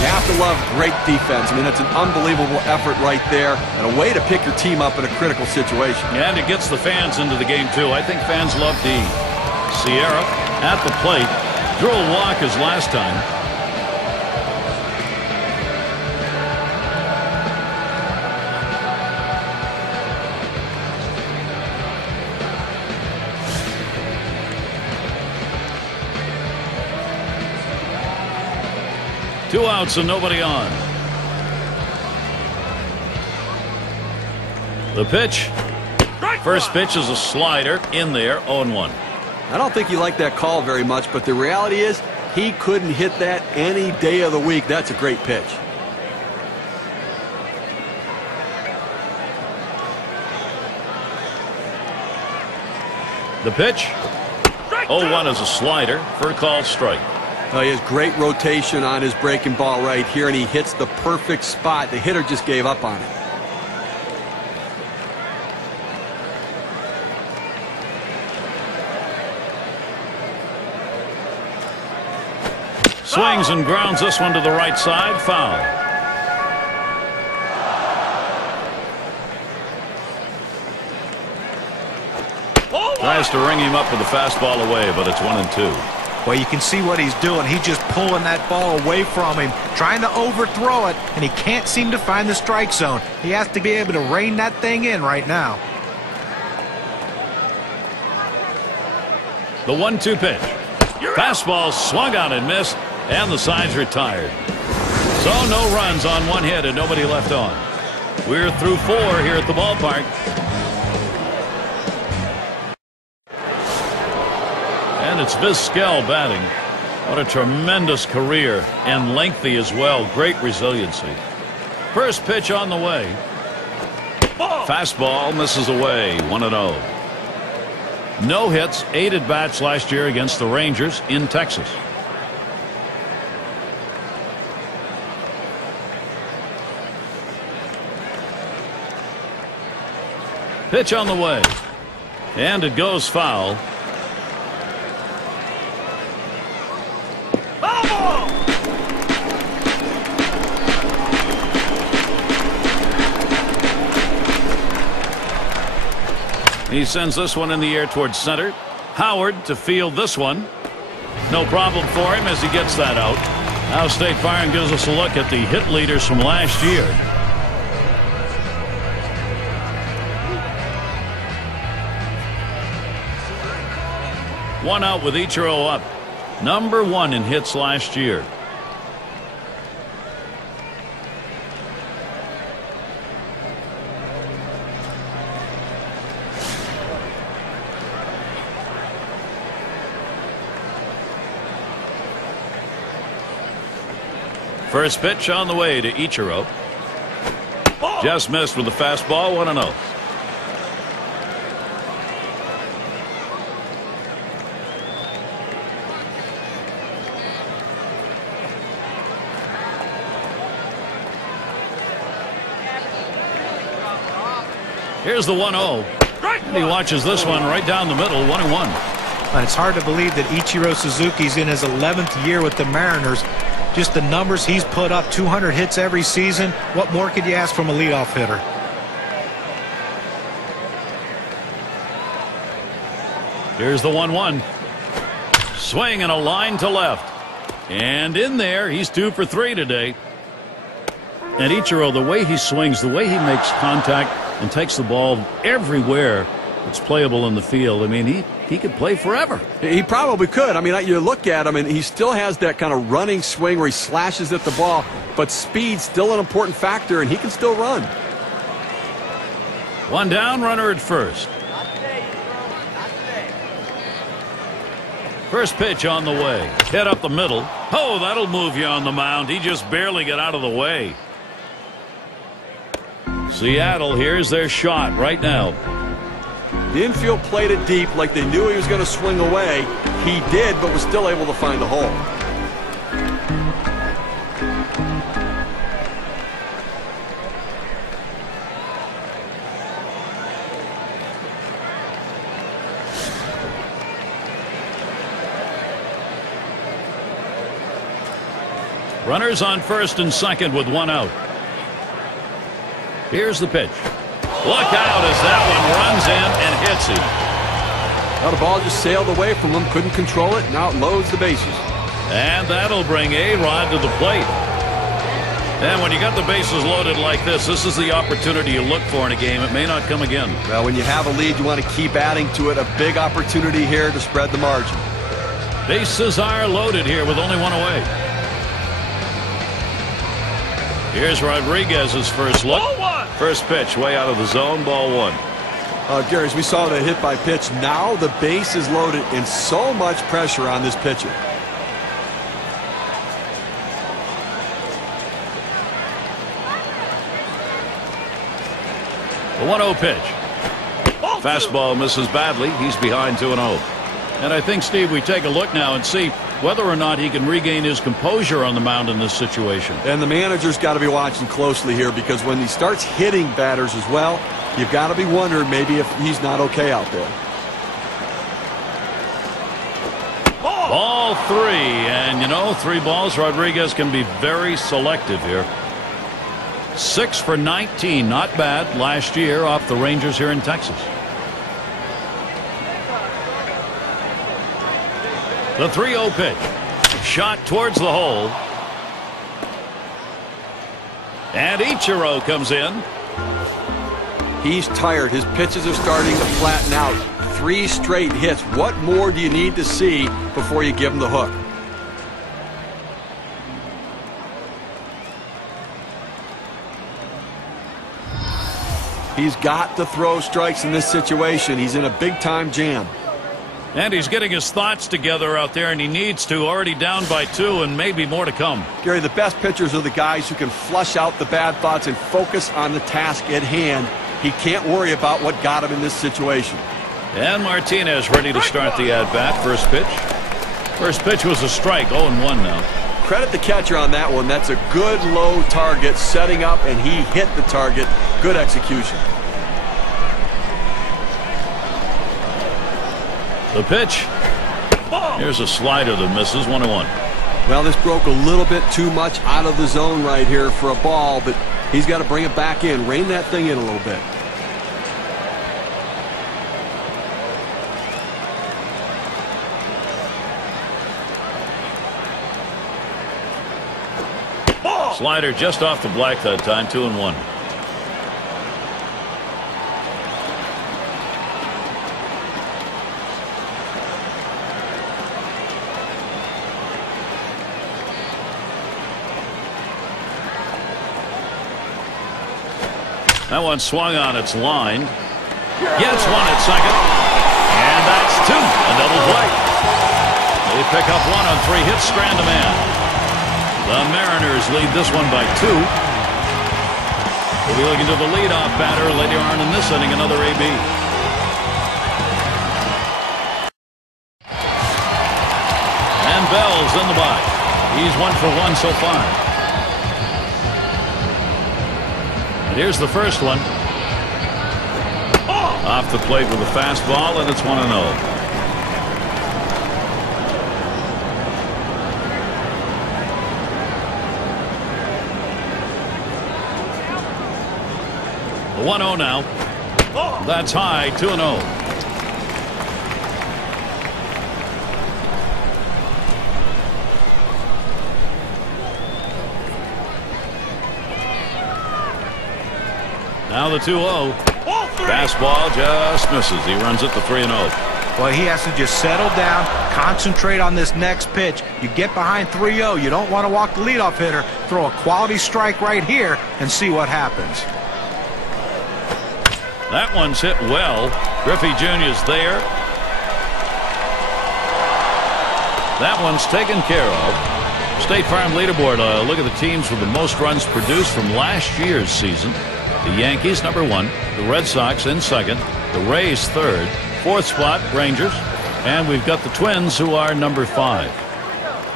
You have to love great defense. I mean, that's an unbelievable effort right there, and a way to pick your team up in a critical situation. And it gets the fans into the game, too. I think fans love D. Sierra at the plate. Drew a walk his last time. Two outs and nobody on. The pitch. First pitch is a slider in there, 0-1. I don't think you like that call very much, but the reality is he couldn't hit that any day of the week. That's a great pitch. The pitch. 0-1 is a slider for a called strike. He has great rotation on his breaking ball right here, and he hits the perfect spot. The hitter just gave up on it. Swings and grounds this one to the right side. Foul. Tries to ring him up with the fastball away, but it's 1-2. Well, you can see what he's doing. He's just pulling that ball away from him, trying to overthrow it, and he can't seem to find the strike zone. He has to be able to rein that thing in right now. The 1-2 pitch. Fastball swung on and missed, and the side's retired. So no runs on one hit and nobody left on. We're through 4 here at the ballpark. And it's Vizquel batting. What a tremendous career, and lengthy as well. Great resiliency. First pitch on the way. Fastball misses away. 1-0. No hits, 8 at-bats last year against the Rangers in Texas. Pitch on the way. And it goes foul. He sends this one in the air towards center. Howard to field this one. No problem for him as he gets that out. Now State Farm gives us a look at the hit leaders from last year. One out with Ichiro up. Number 1 in hits last year. First pitch on the way to Ichiro. Just missed with the fastball. 1-0. Here's the 1-0. He watches this one right down the middle. 1-1. And it's hard to believe that Ichiro Suzuki's in his 11th year with the Mariners. Just the numbers he's put up, 200 hits every season. What more could you ask from a leadoff hitter? Here's the 1-1. Swing and a line to left. And in there, he's 2 for 3 today. And Ichiro, the way he swings, the way he makes contact and takes the ball everywhere it's playable in the field. I mean, he could play forever. He probably could. I mean, you look at him, and he still has that kind of running swing where he slashes at the ball, but speed's still an important factor, and he can still run. One down, runner at first. First pitch on the way. Hit up the middle. Oh, that'll move you on the mound. He just barely got out of the way. Seattle, here's their shot right now. The infield played it deep like they knew he was going to swing away. He did, but was still able to find the hole. Runners on first and second with 1 out. Here's the pitch. Look out as that one runs in and hits him. Now the ball just sailed away from him, couldn't control it, now it loads the bases. And that'll bring A-Rod to the plate. And when you got the bases loaded like this is the opportunity you look for in a game. It may not come again. Well, when you have a lead, you want to keep adding to it. A big opportunity here to spread the margin. Bases are loaded here with only 1 away. Here's Rodriguez's first look. First pitch way out of the zone. Ball 1. Gary, as we saw the hit by pitch, now the base is loaded and so much pressure on this pitcher. The 1-0 pitch. Fastball misses badly. He's behind 2-0. And I think, Steve, we take a look now and see whether or not he can regain his composure on the mound in this situation. And the manager's got to be watching closely here, because when he starts hitting batters as well, you've got to be wondering maybe if he's not okay out there. Ball 3, and you know, 3 balls. Rodriguez can be very selective here. 6 for 19, not bad last year off the Rangers here in Texas. The 3-0 pitch. Shot towards the hole. And Ichiro comes in. He's tired. His pitches are starting to flatten out. 3 straight hits. What more do you need to see before you give him the hook? He's got to throw strikes in this situation. He's in a big-time jam. And he's getting his thoughts together out there, and he needs to. Already down by 2, and maybe more to come. Gary, the best pitchers are the guys who can flush out the bad thoughts and focus on the task at hand. He can't worry about what got him in this situation. And Martinez ready to start the at-bat. First pitch. First pitch was a strike. 0-1 now. Credit the catcher on that one. That's a good low target, setting up, and he hit the target. Good execution. The pitch. Here's a slider that misses. 1-1. Well, this broke a little bit too much out of the zone right here for a ball, but he's got to bring it back in. Rein that thing in a little bit. Slider just off the black that time. 2-1. That one swung on its line. Gets one at second. And that's 2. A double play. They pick up 1 on 3 hits. Strand a man. The Mariners lead this one by 2. We'll be looking to the leadoff batter later on in this inning. Another AB. And Bell's in the box. He's 1 for 1 so far. And here's the first one. Off the plate with a fastball, and it's 1-0. The 1-0 now. That's high. 2-0. Now the 2-0. Fastball just misses. He runs it to 3-0. Well, he has to just settle down, concentrate on this next pitch. You get behind 3-0. You don't want to walk the leadoff hitter. Throw a quality strike right here and see what happens. That one's hit well. Griffey Jr.'s there. That one's taken care of. State Farm leaderboard. Look at the teams with the most runs produced from last year's season. The Yankees, number 1. The Red Sox in 2nd. The Rays 3rd. 4th spot, Rangers. And we've got the Twins, who are number 5.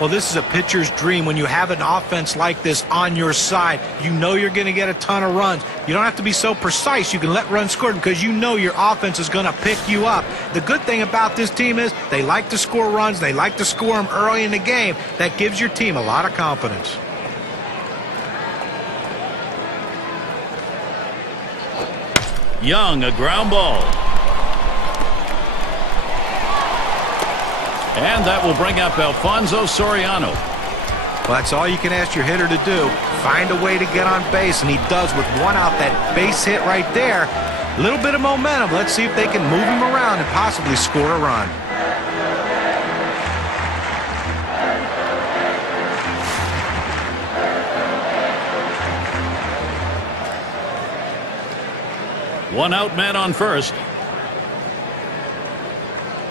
Well, this is a pitcher's dream when you have an offense like this on your side. You know you're going to get a ton of runs. You don't have to be so precise. You can let runs score because you know your offense is going to pick you up. The good thing about this team is they like to score runs. They like to score them early in the game. That gives your team a lot of confidence. Young, a ground ball. And that will bring up Alfonso Soriano. Well, that's all you can ask your hitter to do. Find a way to get on base, and he does with 1 out. That base hit right there. A little bit of momentum. Let's see if they can move him around and possibly score a run. One out, man on first.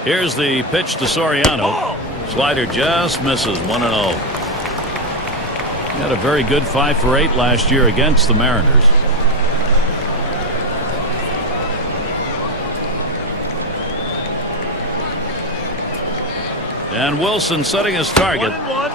Here's the pitch to Soriano. Slider just misses. 1-0. He had a very good 5 for 8 last year against the Mariners. And Wilson setting his target. 1-1.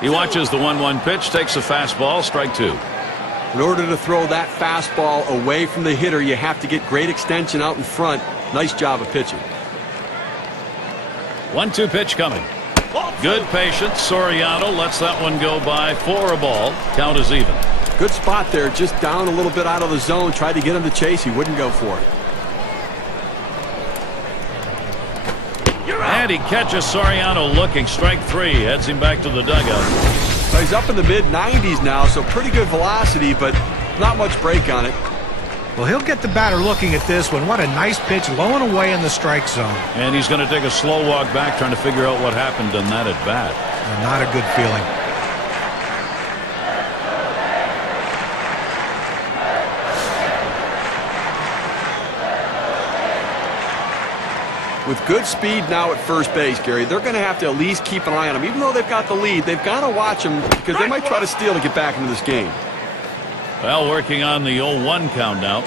He watches the 1-1 pitch, takes a fastball, strike 2. In order to throw that fastball away from the hitter, you have to get great extension out in front. Nice job of pitching. 1-2 pitch coming. Good patience. Soriano lets that one go by for a ball. Count is even. Good spot there, just down a little bit out of the zone. Tried to get him to chase. He wouldn't go for it. And he catches Soriano looking. Strike 3. Heads him back to the dugout. So he's up in the mid-90s now, so pretty good velocity, but not much break on it. Well, he'll get the batter looking at this one. What a nice pitch, low and away in the strike zone. And he's going to take a slow walk back, trying to figure out what happened on that at bat. Not a good feeling. With good speed now at first base, Gary, they're going to have to at least keep an eye on him. Even though they've got the lead, they've got to watch him because they might try to steal to get back into this game. Well, working on the 0-1 count now.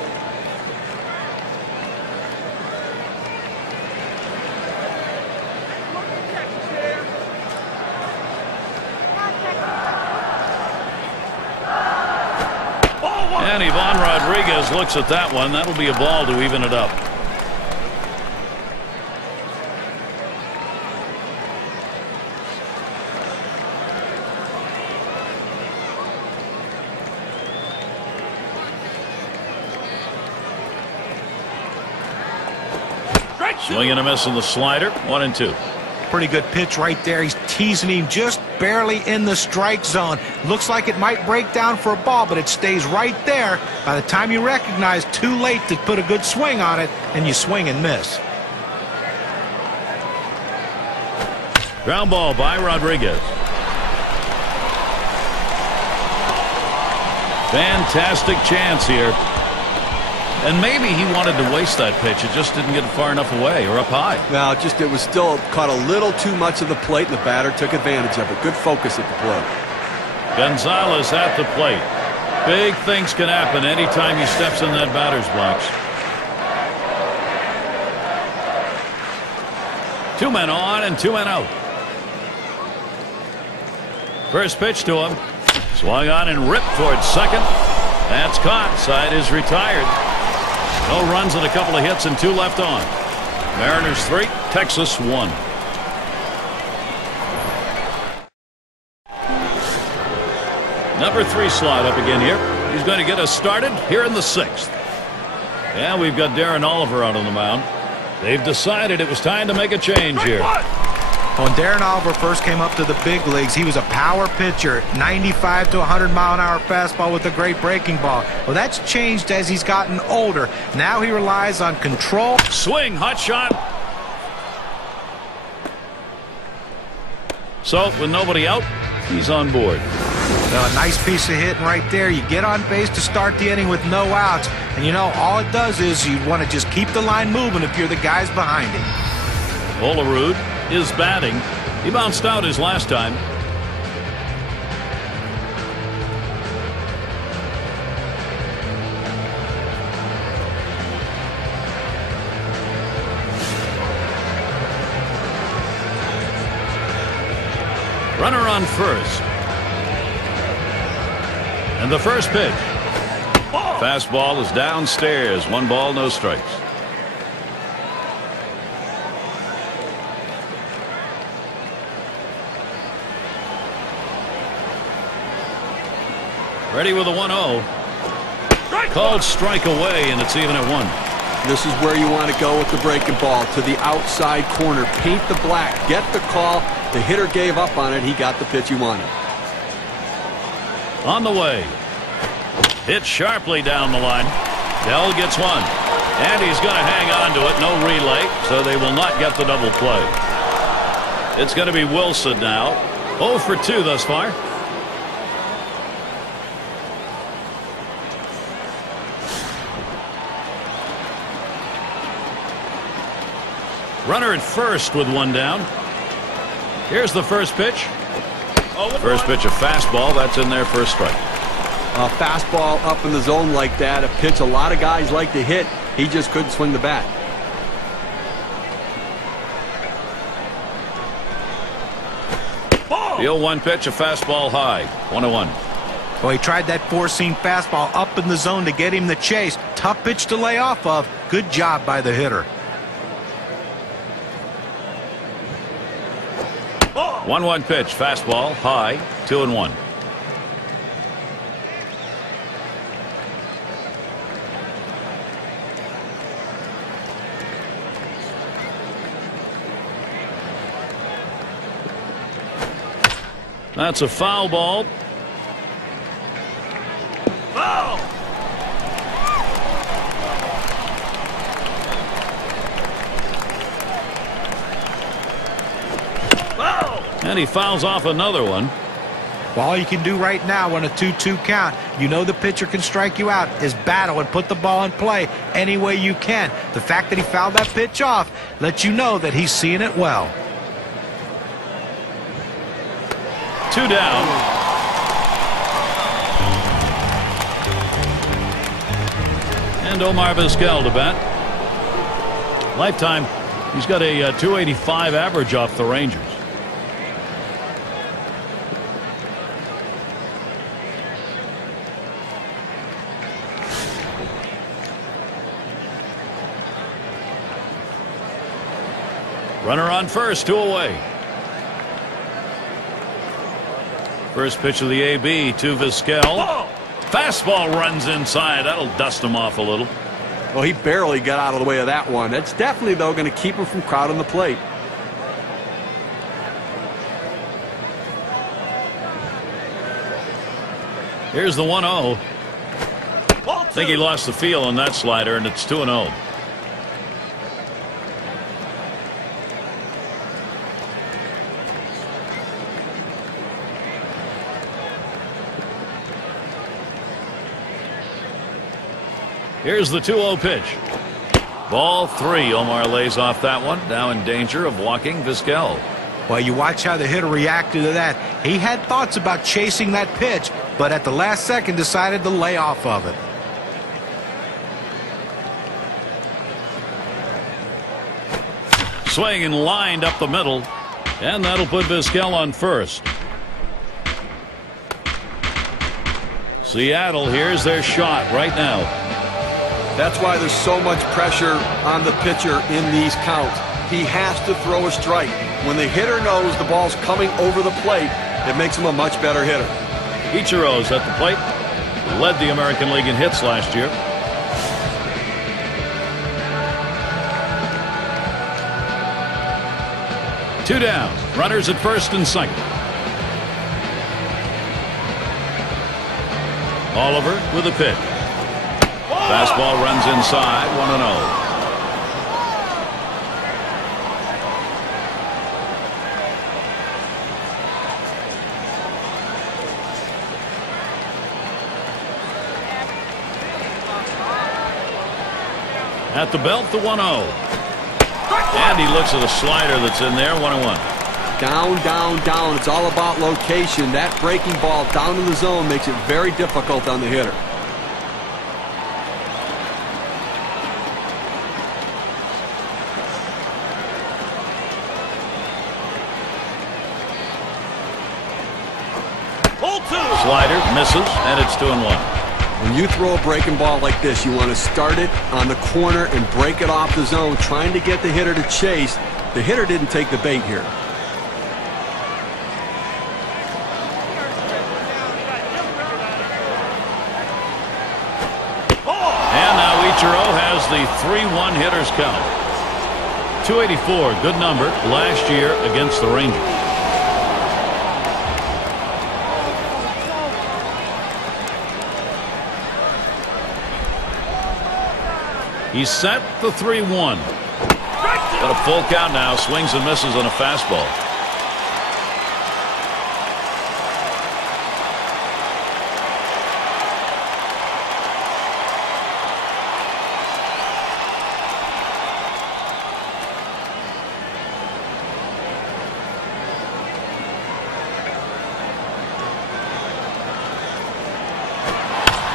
And Ivan Rodriguez looks at that one. That'll be a ball to even it up. Swing and a miss on the slider. 1-2. Pretty good pitch right there. He's teasing him just barely in the strike zone. Looks like it might break down for a ball, but it stays right there. By the time you recognize, too late to put a good swing on it, and you swing and miss. Ground ball by Rodriguez. Fantastic chance here. And maybe he wanted to waste that pitch. It just didn't get far enough away or up high. No, it was still caught a little too much of the plate, and the batter took advantage of it. Good focus at the plate. Gonzalez at the plate. Big things can happen anytime he steps in that batter's box. 2 men on and 2 men out. First pitch to him. Swung on and ripped towards second. That's caught. Side is retired. No runs and a couple of hits and 2 left on. Mariners 3, Texas 1. Number 3 slot up again here. He's going to get us started here in the 6th. And we've got Darren Oliver out on the mound. They've decided it was time to make a change here. When Darren Oliver first came up to the big leagues, he was a power pitcher, 95 to 100-mile-an-hour fastball with a great breaking ball. Well, that's changed as he's gotten older. Now he relies on control. Swing, hot shot. So, with nobody out, he's on board. Well, a nice piece of hitting right there. You get on base to start the inning with no outs. And, you know, all it does is you want to just keep the line moving if you're the guys behind him. Olerud is batting. He bounced out his last time. Runner on first. And the first pitch. Fastball is downstairs. 1 ball, no strikes. Ready with a 1-0. Called strike away, and it's even at 1. This is where you want to go with the breaking ball, to the outside corner. Paint the black. Get the call. The hitter gave up on it. He got the pitch he wanted. On the way. Hit sharply down the line. Dell gets 1. And he's going to hang on to it. No relay, so they will not get the double play. It's going to be Wilson now. 0 for 2 thus far. Runner at first with 1 down. Here's the first pitch. First pitch, a fastball. That's in there for a strike. A fastball up in the zone like that, a pitch a lot of guys like to hit. He just couldn't swing the bat. The 0-1 pitch, a fastball high. 1-1. Well, he tried that four-seam fastball up in the zone to get him the chase. Tough pitch to lay off of. Good job by the hitter. 1-1 pitch, fastball high. 2-1. That's a foul ball. Foul! And he fouls off another one. Well, all you can do right now on a 2-2 count, you know the pitcher can strike you out, is battle and put the ball in play any way you can. The fact that he fouled that pitch off lets you know that he's seeing it well. 2 down. And Omar Vizquel to bat. Lifetime, he's got a 285 average off the Rangers. Runner on first, 2 away. First pitch of the AB to Vizquel. Fastball runs inside. That'll dust him off a little. Well, he barely got out of the way of that one. That's definitely, though, going to keep him from crowding the plate. Here's the 1-0. I think he lost the feel on that slider, and it's 2-0. Here's the 2-0 pitch. Ball 3. Omar lays off that one. Now in danger of walking Vizquel. Well, you watch how the hitter reacted to that. He had thoughts about chasing that pitch, but at the last second decided to lay off of it. Swing and lined up the middle. And that'll put Vizquel on first. Seattle, here's their shot right now. That's why there's so much pressure on the pitcher in these counts. He has to throw a strike. When the hitter knows the ball's coming over the plate, it makes him a much better hitter. Ichiro's at the plate. Led the American League in hits last year. Two down. Runners at first and second. Oliver with a pitch. Fastball runs inside. 1-0. At the belt, the 1-0. And he looks at a slider that's in there. 1-1. Down, down, down. It's all about location. That breaking ball down in the zone makes it very difficult on the hitter. Slider misses, and it's 2-1. When you throw a breaking ball like this, you want to start it on the corner and break it off the zone, trying to get the hitter to chase. The hitter didn't take the bait here. And now Ichiro has the 3-1 hitters count. 284, good number last year against the Rangers. He's set the 3-1. Got a full count now. Swings and misses on a fastball.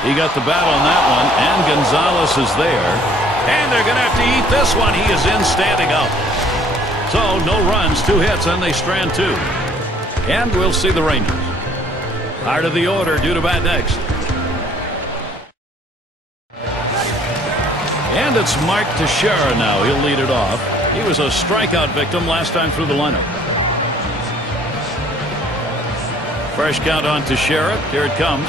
He got the bat on that one, and Gonzalez is there. And they're going to have to eat this one. He is in standing up. So no runs, 2 hits, and they strand 2. And we'll see the Rangers. Heart of the order due to bat next. And it's Mark Teixeira now. He'll lead it off. He was a strikeout victim last time through the lineup. Fresh count on Teixeira. Here it comes.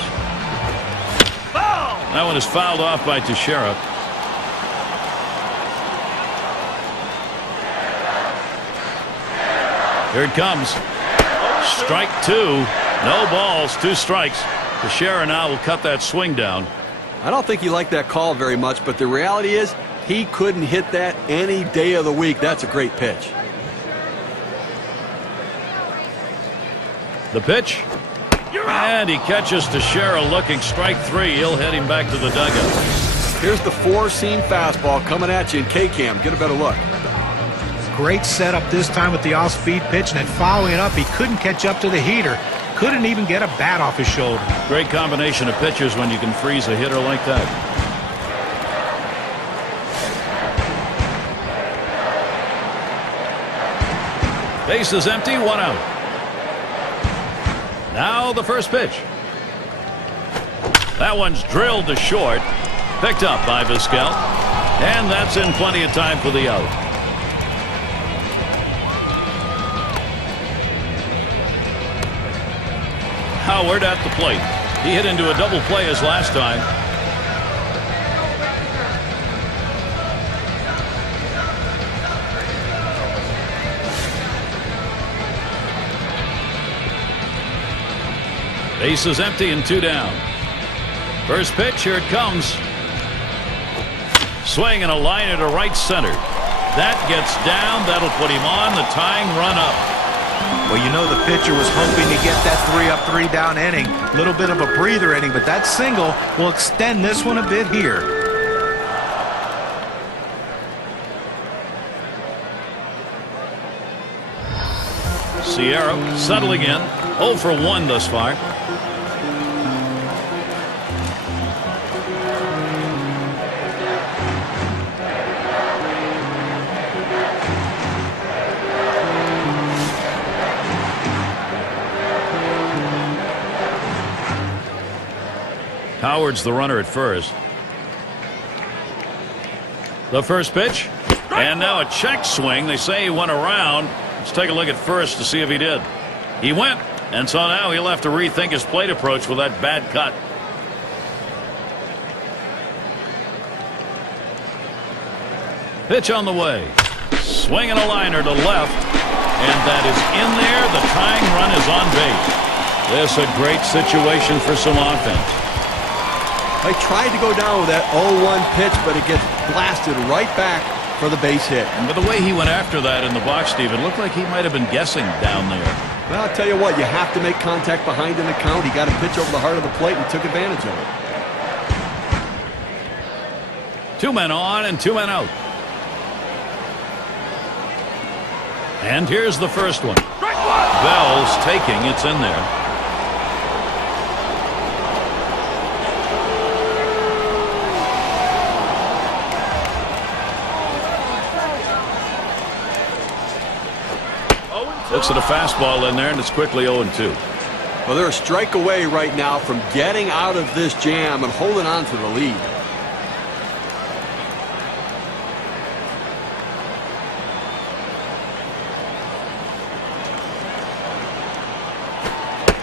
That one is fouled off by Teixeira. Here it comes. Strike two. No balls, 2 strikes. Teixeira now will cut that swing down. I don't think he liked that call very much, but the reality is he couldn't hit that any day of the week. That's a great pitch. The pitch. And he catches Teixeira looking. Strike 3. He'll head him back to the dugout. Here's the 4-seam fastball coming at you in K-Cam. Get a better look. Great setup this time with the off-speed pitch, and then following it up, he couldn't catch up to the heater. Couldn't even get a bat off his shoulder. Great combination of pitchers when you can freeze a hitter like that. Base is empty, 1 out. Now the first pitch. That one's drilled to short. Picked up by Vizquel. And that's in plenty of time for the out. Howard at the plate. He hit into a double play as last time. Base is empty and 2 down. First pitch, here it comes. Swing and a liner to right center. That gets down. That'll put him on the tying run up. Well, you know the pitcher was hoping to get that 3-up, 3-down inning. A little bit of a breather inning, but that single will extend this one a bit here. Sierra settling in. 0 for 1 thus far. Howard's the runner at first. The first pitch. And now a check swing. They say he went around. Let's take a look at first to see if he did. He went. And so now he'll have to rethink his plate approach with that bad cut. Pitch on the way. Swinging a liner to left. And that is in there. The tying run is on base. This a great situation for some offense. They tried to go down with that 0-1 pitch, but it gets blasted right back for the base hit. But the way he went after that in the box, Steve, it looked like he might have been guessing down there. Well, I'll tell you what, you have to make contact behind in the count. He got a pitch over the heart of the plate and took advantage of it. 2 men on and 2 men out. And here's the first one. Bell's taking. It's in there. Looks at a fastball in there, and it's quickly 0-2. Well, they're a strike away right now from getting out of this jam and holding on to the lead.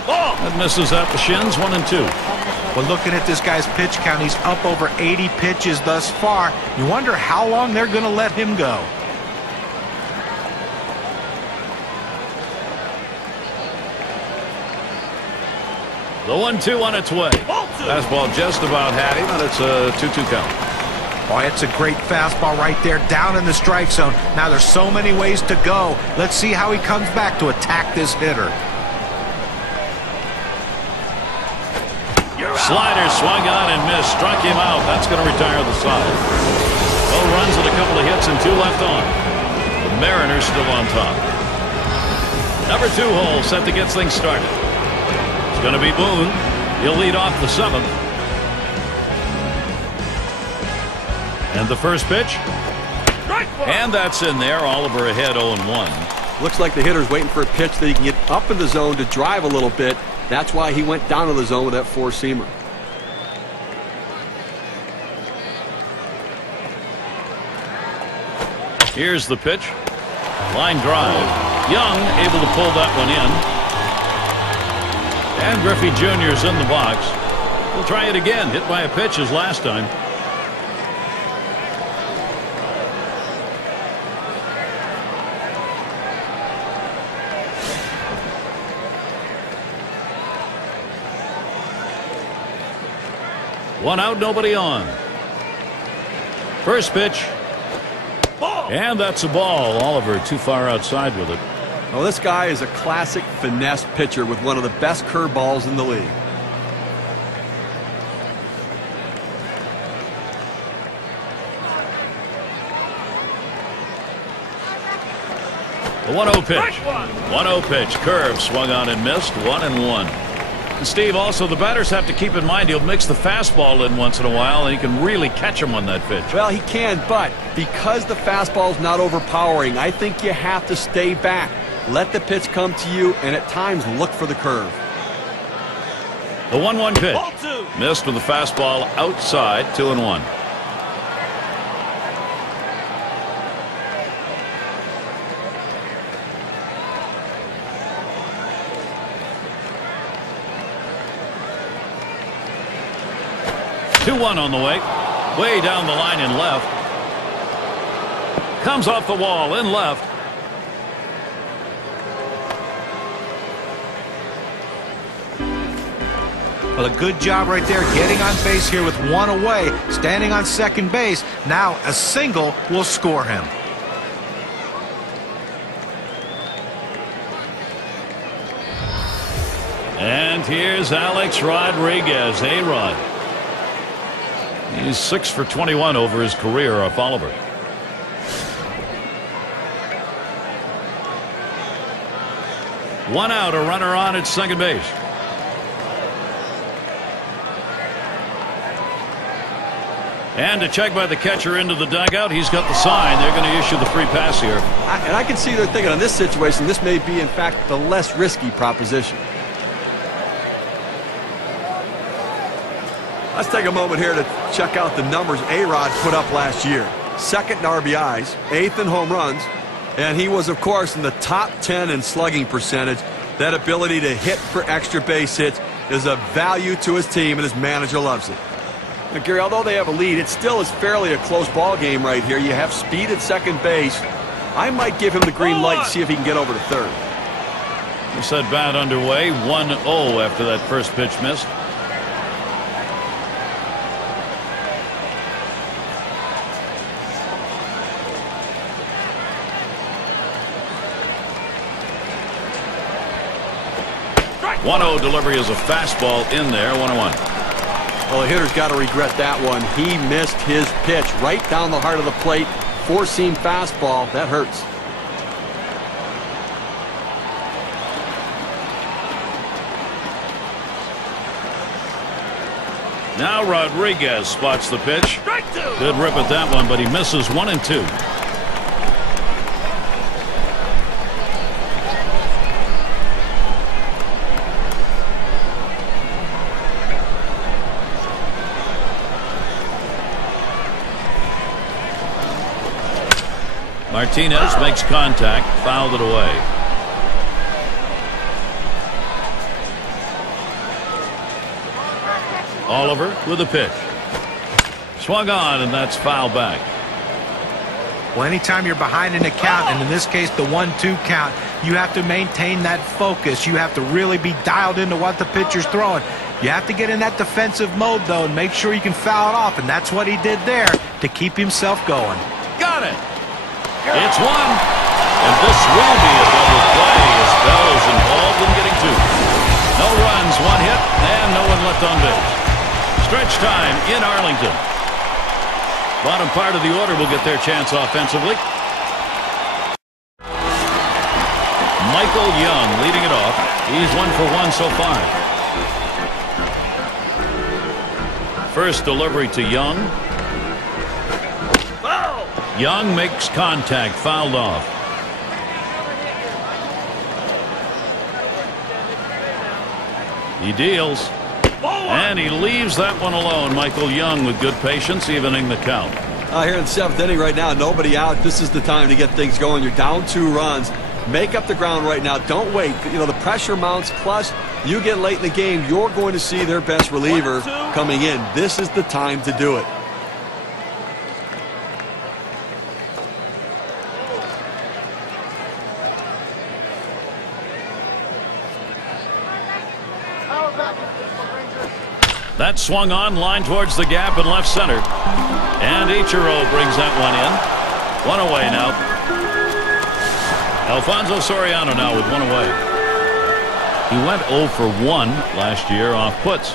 That misses at the shins, 1-2. Well, looking at this guy's pitch count, he's up over 80 pitches thus far. You wonder how long they're going to let him go. The 1-2 on its way. Fastball just about had him, and it's a 2-2 count. Boy, it's a great fastball right there down in the strike zone. Now there's so many ways to go. Let's see how he comes back to attack this hitter. Slider swung on and missed. Struck him out. That's going to retire the side. 0 runs and a couple of hits and 2 left on. The Mariners still on top. Number 2 hole set to get things started. It's going to be Boone. He'll lead off the 7th. And the first pitch. And that's in there. Oliver ahead 0-1. Looks like the hitter's waiting for a pitch that he can get up in the zone to drive a little bit. That's why he went down to the zone with that four-seamer. Here's the pitch. Line drive. Young able to pull that one in. And Griffey Jr.'s in the box. We'll try it again. Hit by a pitch as last time. One out, nobody on. First pitch. And that's a ball. Oliver too far outside with it. Well, this guy is a classic finesse pitcher with one of the best curveballs in the league. The 1-0 pitch. 1-0 pitch. Curve swung on and missed. 1-1. And Steve, also the batters have to keep in mind he'll mix the fastball in once in a while, and he can really catch him on that pitch. Well, he can, but because the fastball's not overpowering, I think you have to stay back. Let the pitch come to you, and at times look for the curve. The 1-1 pitch. Missed with the fastball outside. 2-1. Two-1 on the way down the line in left. Comes off the wall in left. Well, a good job right there getting on base here with one away, standing on second base. Now a single will score him. And here's Alex Rodriguez. A-Rod. He's 6 for 21 over his career off Oliver. One out, a runner on at second base. And a check by the catcher into the dugout. He's got the sign. They're going to issue the free pass here. And I can see they're thinking on this situation, this may be, in fact, the less risky proposition. Let's take a moment here to check out the numbers A-Rod put up last year. Second in RBIs, 8th in home runs, and he was, of course, in the top 10 in slugging percentage. That ability to hit for extra base hits is a value to his team, and his manager loves it. Now, Gary, although they have a lead, it still is fairly a close ball game right here. You have speed at second base. I might give him the green light to see if he can get over to third. He said bat underway, 1-0 after that first pitch missed. Delivery is a fastball in there. 1-1. Well, the hitter's got to regret that one. He missed his pitch right down the heart of the plate. Four-seam fastball. That hurts. Now Rodriguez spots the pitch. Good rip at that one, but he misses 1-2. Martinez makes contact, fouled it away. Oliver with a pitch. Swung on, and that's foul back. Well, anytime you're behind in a count, and in this case the 1-2 count, you have to maintain that focus. You have to really be dialed into what the pitcher's throwing. You have to get in that defensive mode, though, and make sure you can foul it off, and that's what he did there to keep himself going. Got it. It's one, and this will be a double play as Bell is involved in getting two. No runs, one hit, and no one left on base. Stretch time in Arlington. Bottom part of the order will get their chance offensively. Michael Young leading it off. He's 1 for 1 so far. First delivery to Young. Young makes contact, fouled off. He deals. And he leaves that one alone. Michael Young with good patience, evening the count. Here in the 7th inning right now, nobody out. This is the time to get things going. You're down 2 runs. Make up the ground right now. Don't wait. You know, the pressure mounts. Plus, you get late in the game, you're going to see their best reliever coming in. This is the time to do it. That swung on, line towards the gap in left center. And Ichiro brings that one in. 1 away now. Alfonso Soriano now with 1 away. He went 0 for 1 last year off puts.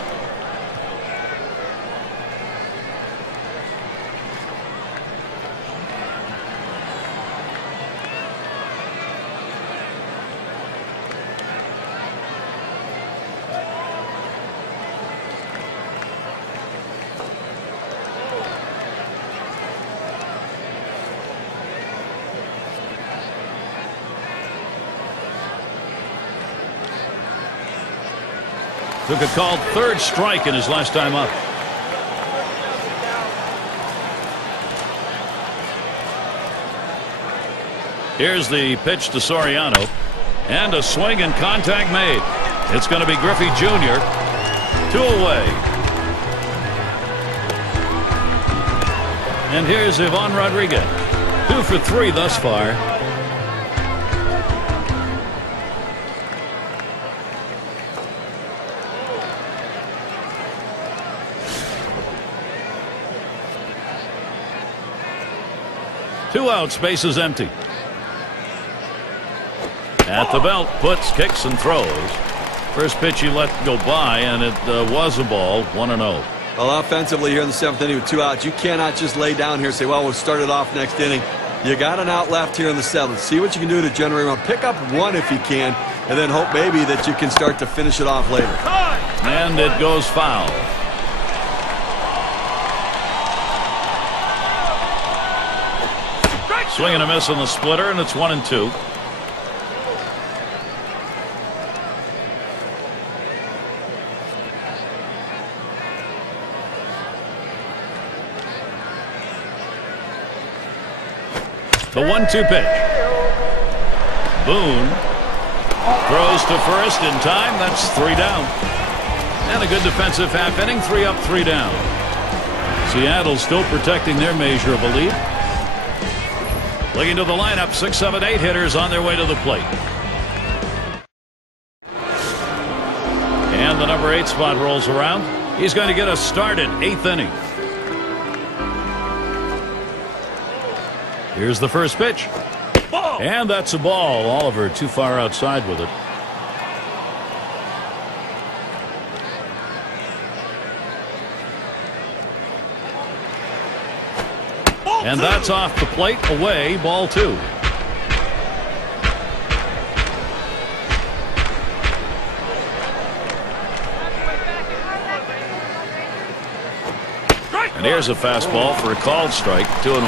Took a called 3rd strike in his last time up. Here's the pitch to Soriano. And a swing and contact made. It's going to be Griffey Jr. 2 away. And here's Ivan Rodriguez. 2 for 3 thus far. Two outs, bases empty. At the belt, puts, kicks, and throws. First pitch he let go by, and it was a ball, 1-0. Well, offensively here in the 7th inning with 2 outs, you cannot just lay down here and say, well, we'll start it off next inning. You got an out left here in the 7th. See what you can do to generate run. Pick up 1 if you can, and then hope maybe that you can start to finish it off later. And it goes foul. Swing and a miss on the splitter, and it's 1-2. The 1-2 pitch. Boone throws to first in time. That's 3 down. And a good defensive half inning. 3 up, 3 down. Seattle still protecting their measure of a lead. Looking to the lineup, 6, 7, 8 hitters on their way to the plate. And the number 8 spot rolls around. He's going to get us started, 8th inning. Here's the first pitch. Ball. And that's a ball. Oliver too far outside with it. And that's off the plate, away, ball 2. And here's a fastball for a called strike, 2-1.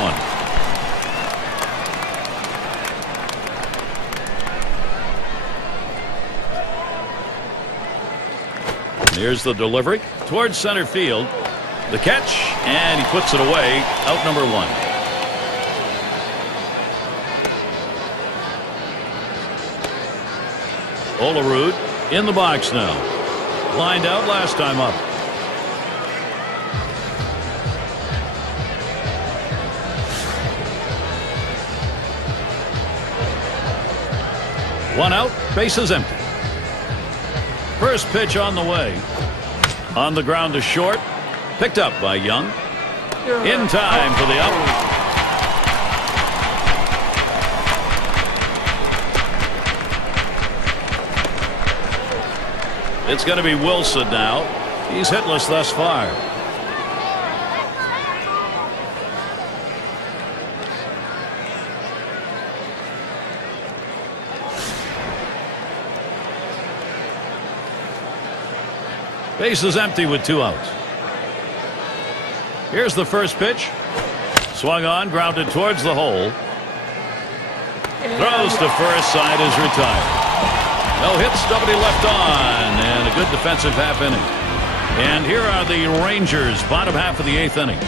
And here's the delivery towards center field. The catch, and he puts it away, out number 1. Olerud in the box now. Lined out last time up. One out, bases empty. First pitch on the way. On the ground to short. Picked up by Young. In time for the out. It's going to be Wilson now. He's hitless thus far. Base is empty with 2 outs. Here's the first pitch. Swung on, grounded towards the hole. Throws to first, side is retired. No hits, nobody left on, and a good defensive half inning. And here are the Rangers, bottom half of the 8th inning.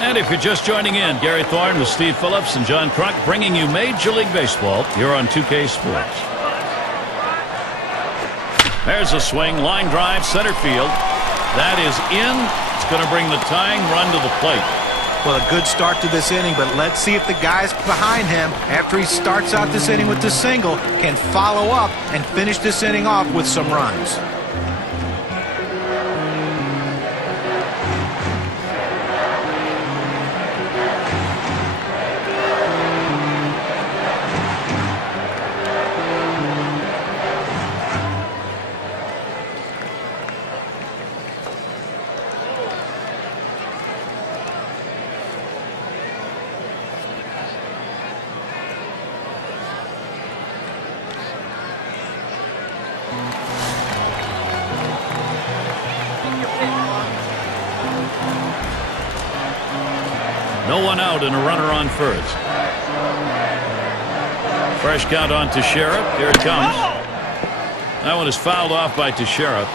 And if you're just joining in, Gary Thorne with Steve Phillips and John Kruk bringing you Major League Baseball here on 2K Sports. There's a swing, line drive, center field. That is in. It's going to bring the tying run to the plate. Well, a good start to this inning, but let's see if the guys behind him, after he starts out this inning with the single, can follow up and finish this inning off with some runs. No one out and a runner on first. Fresh count on Teixeira. Here it comes. That one is fouled off by Teixeira.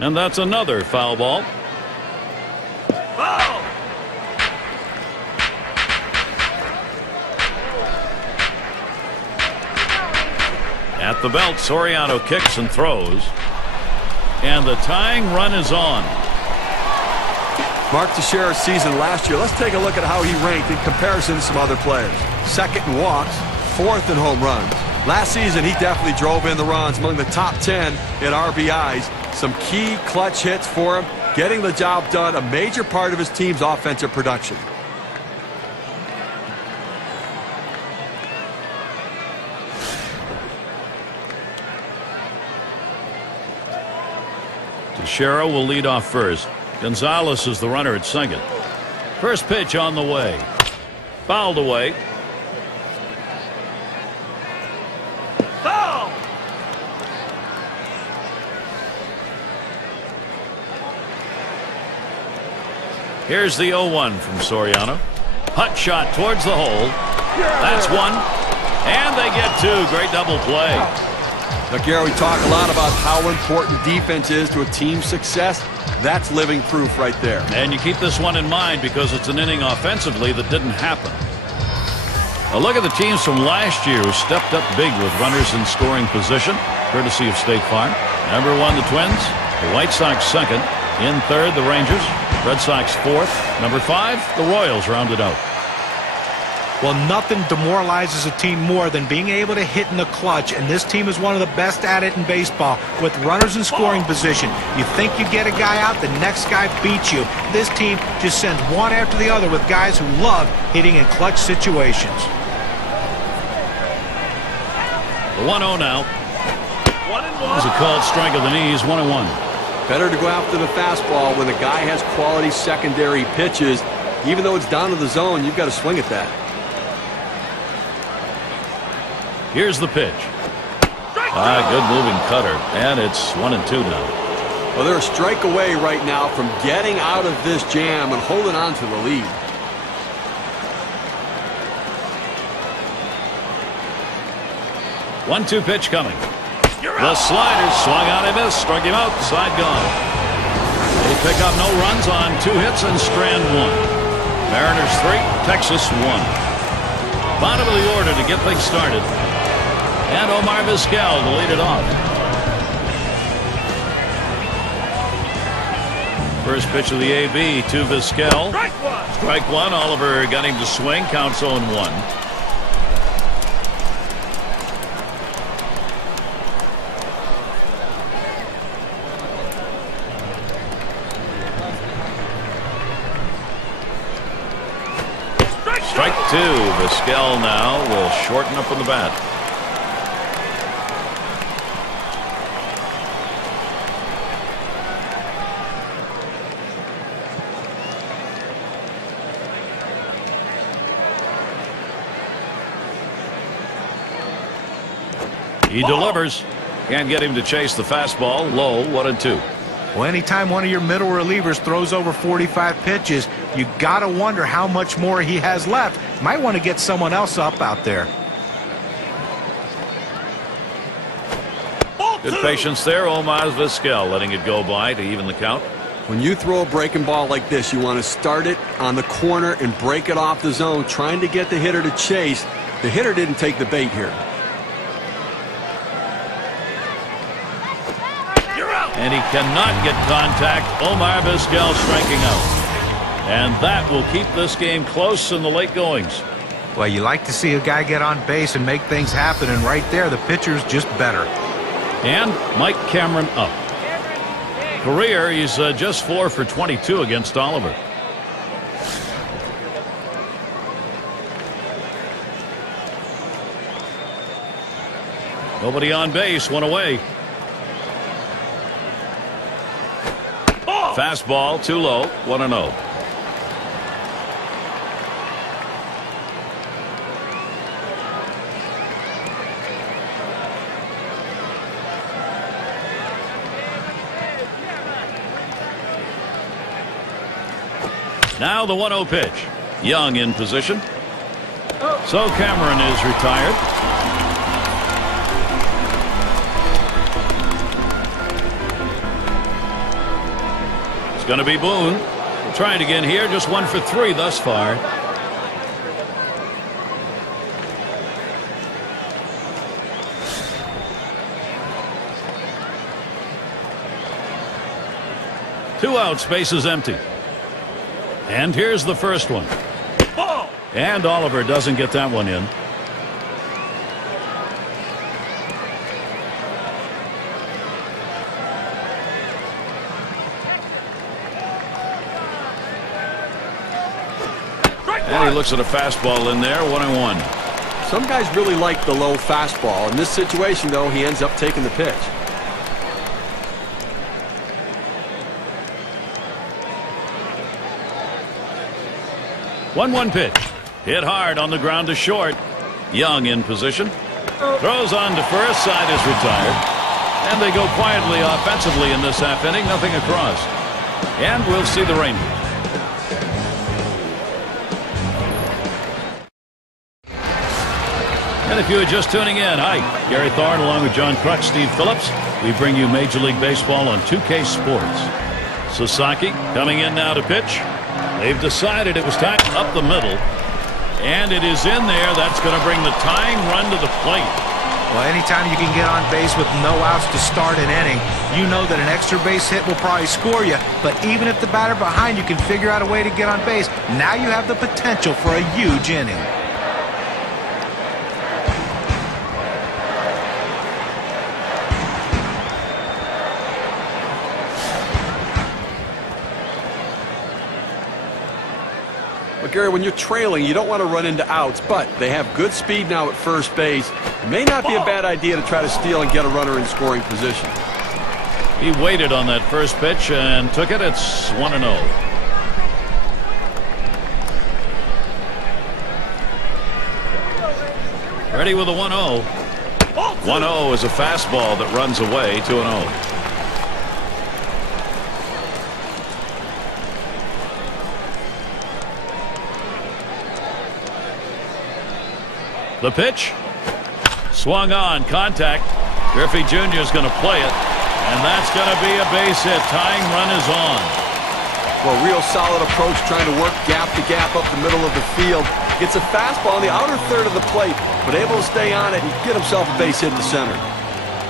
And that's another foul ball. At the belt, Soriano kicks and throws. And the tying run is on. Mark Teixeira's season last year. Let's take a look at how he ranked in comparison to some other players. 2nd in walks, 4th in home runs. Last season, he definitely drove in the runs, among the top 10 in RBIs. Some key clutch hits for him, getting the job done, a major part of his team's offensive production. Teixeira will lead off first. Gonzalez is the runner at second. First pitch on the way. Fouled away. Foul! Here's the 0-1 from Soriano. Hut shot towards the hole. That's one. And they get two. Great double play. Now, Gary, we talk a lot about how important defense is to a team's success. That's living proof right there. And you keep this one in mind because it's an inning offensively that didn't happen. A look at the teams from last year who stepped up big with runners in scoring position, courtesy of State Farm. Number 1, the Twins. The White Sox second. In third, the Rangers. Red Sox fourth. Number 5, the Royals rounded out. Well, nothing demoralizes a team more than being able to hit in the clutch, and this team is one of the best at it in baseball with runners in scoring position. You think you get a guy out, the next guy beats you. This team just sends one after the other with guys who love hitting in clutch situations. The 1-0 now. 1-1. This is a called strike of the knees, 1-1. Better to go after the fastball when the guy has quality secondary pitches. Even though it's down to the zone, you've got to swing at that. Here's the pitch. Good moving cutter. And it's 1-2 now. Well, they're a strike away right now from getting out of this jam and holding on to the lead. One-two pitch coming. The slider swung on and missed. Struck him out. Side gone. They pick up no runs on 2 hits and strand 1. Mariners 3, Texas 1. Bottom of the order to get things started. And Omar Vizquel to lead it off. First pitch of the AB to Vizquel. Strike one. Oliver got him to swing. Counts 0-1. Strike 2. Vizquel now will shorten up on the bat. He delivers. Can't get him to chase the fastball. Low, 1-2. Well, anytime one of your middle relievers throws over 45 pitches, you got to wonder how much more he has left. Might want to get someone else up out there. Good patience there. Omar Vizquel letting it go by to even the count. When you throw a breaking ball like this, you want to start it on the corner and break it off the zone, trying to get the hitter to chase. The hitter didn't take the bait here. And he cannot get contact. Omar Vizquel striking out. And that will keep this game close in the late goings. Well, you like to see a guy get on base and make things happen, and right there, the pitcher's just better. And Mike Cameron up. Career, he's just 4 for 22 against Oliver. Nobody on base, one away. Fastball too low, 1-0. Now the 1-0 pitch. Young in position. So Cameron is retired. It's going to be Boone. Trying again here. Just 1 for 3 thus far. Two out, space is empty. And here's the first one. And Oliver doesn't get that one in. And he looks at a fastball in there, 1-1. Some guys really like the low fastball. In this situation, though, he ends up taking the pitch. 1-1 pitch. Hit hard on the ground to short. Young in position. Throws on to first. Side is retired. And they go quietly offensively in this half inning. Nothing across. And we'll see the Rangers. And if you are just tuning in, hi, Gary Thorne along with John Crutch, Steve Phillips. We bring you Major League Baseball on 2K Sports. Sasaki coming in now to pitch. They've decided it was time up the middle. And it is in there. That's going to bring the tying run to the plate. Well, anytime you can get on base with no outs to start an inning, you know that an extra base hit will probably score you. But even if the batter behind you can figure out a way to get on base, now you have the potential for a huge inning. Gary, when you're trailing, you don't want to run into outs, but they have good speed now at first base. It may not be a bad idea to try to steal and get a runner in scoring position. He waited on that first pitch and took it. It's 1-0. Ready with a 1-0. 1-0 is a fastball that runs away. 2-0. The pitch. Swung on. Contact. Griffey Jr. is going to play it. And that's going to be a base hit. Tying run is on. Well, real solid approach trying to work gap to gap up the middle of the field. Gets a fastball in the outer third of the plate, but able to stay on it and get himself a base hit in the center.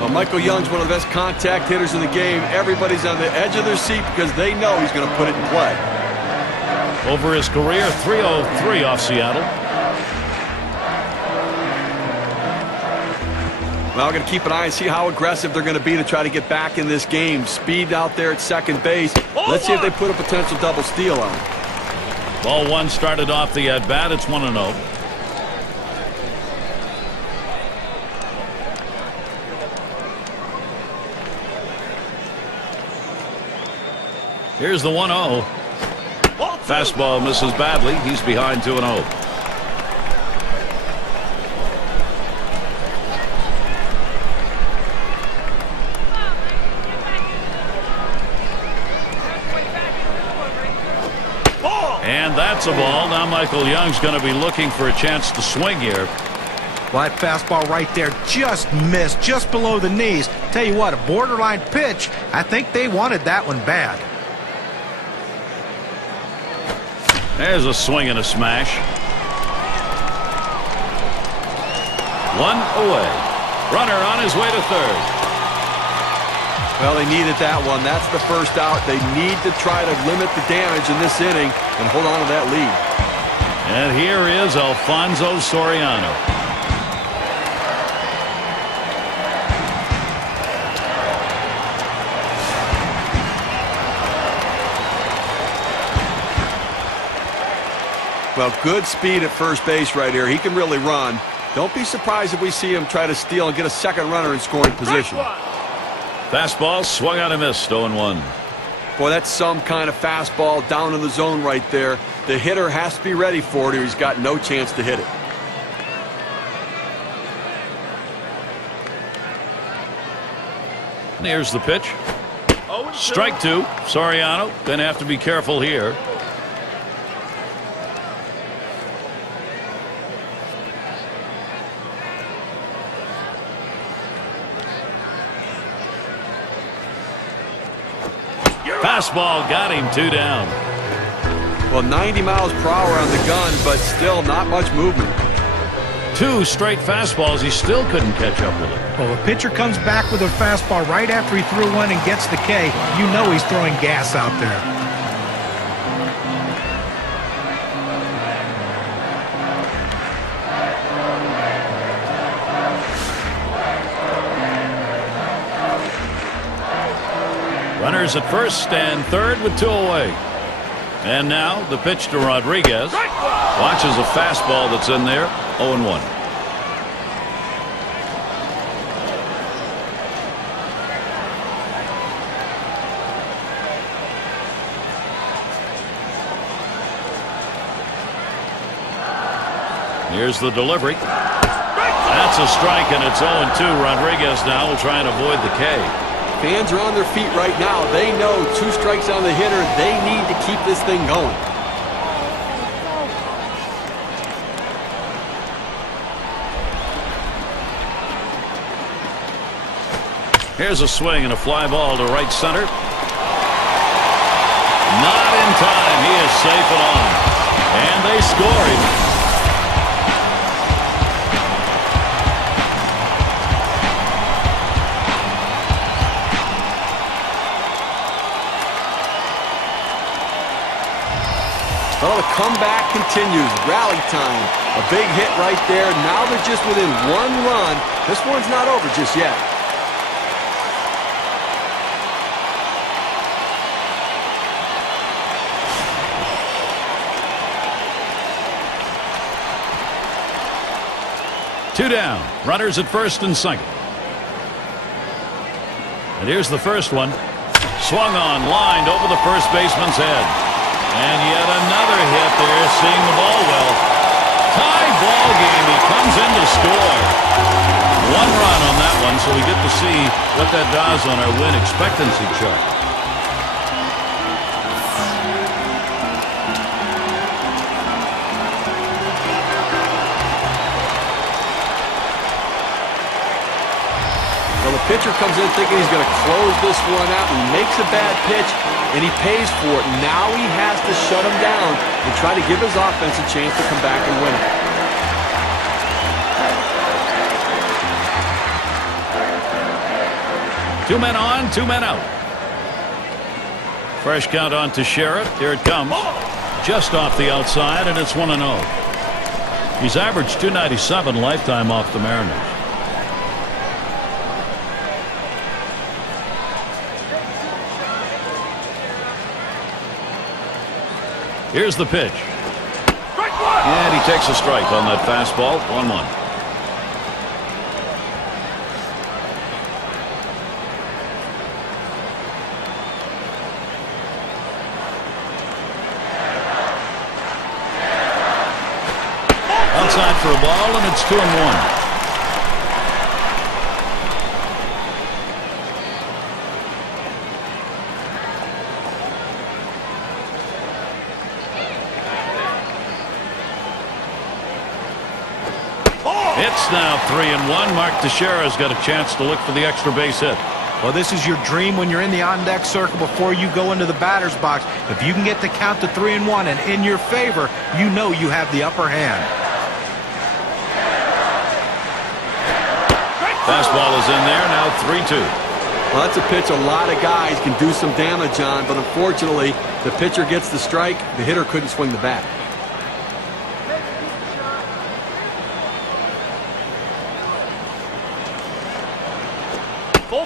Well, Michael Young's one of the best contact hitters in the game. Everybody's on the edge of their seat because they know he's going to put it in play. Over his career, 303 off Seattle. Well, we're going to keep an eye and see how aggressive they're going to be to try to get back in this game. Speed out there at second base. Let's see if they put a potential double steal on it. Ball one started off the at-bat. It's 1-0. Here's the 1-0. Fastball misses badly. He's behind 2-0. that's a ball. Now Michael Young's going to be looking for a chance to swing here. Well, that fastball right there just missed, just below the knees. Tell you what, a borderline pitch. I think they wanted that one bad. There's a swing and a smash. One away. Runner on his way to third. Well, they needed that one. That's the first out. They need to try to limit the damage in this inning and hold on to that lead. And here is Alfonso Soriano. Well, good speed at first base right here. He can really run. Don't be surprised if we see him try to steal and get a second runner in scoring position. Fastball swung on and missed. 0-1. Boy, that's some kind of fastball down in the zone right there. The hitter has to be ready for it or he's got no chance to hit it. And here's the pitch. Strike two. Soriano going to have to be careful here. Fastball got him, 2 down. Well, 90 miles per hour on the gun, but still not much movement. 2 straight fastballs. He still couldn't catch up with it. Well, a pitcher comes back with a fastball right after he threw one and gets the K. You know he's throwing gas out there. Runners at first and third with 2 away. And now the pitch to Rodriguez. Watches a fastball that's in there. 0-1. Here's the delivery. That's a strike, and it's 0-2. Rodriguez now will try and avoid the K. Fans are on their feet right now. They know 2 strikes on the hitter. They need to keep this thing going. Here's a swing and a fly ball to right center. Not in time. He is safe and on. And they score him. Well, the comeback continues. Rally time. A big hit right there. Now they're just within 1 run. This one's not over just yet. Two down. Runners at first and second. And here's the first one. Swung on, lined over the first baseman's head. And yet another hit there, seeing the ball well. Tie ball game. He comes in to score. 1 run on that one, so we get to see what that does on our win expectancy chart. Well, the pitcher comes in thinking he's going to close this one out and makes a bad pitch, and he pays for it. Now he has to shut him down and try to give his offense a chance to come back and win it. Two men on, 2 men out. Fresh count on to Sheriff. Here it comes. Just off the outside, and it's 1-0. He's averaged .297 lifetime off the Mariners. Here's the pitch. And he takes a strike on that fastball. 1-1. Outside for a ball, and it's 2-1. It's now 3-1. Mark Teixeira's got a chance to look for the extra base hit. Well, this is your dream when you're in the on-deck circle before you go into the batter's box. If you can get the count to 3-1 and in your favor, you know you have the upper hand. Fastball is in there, now 3-2. Well, that's a pitch a lot of guys can do some damage on, but unfortunately, the pitcher gets the strike. The hitter couldn't swing the bat.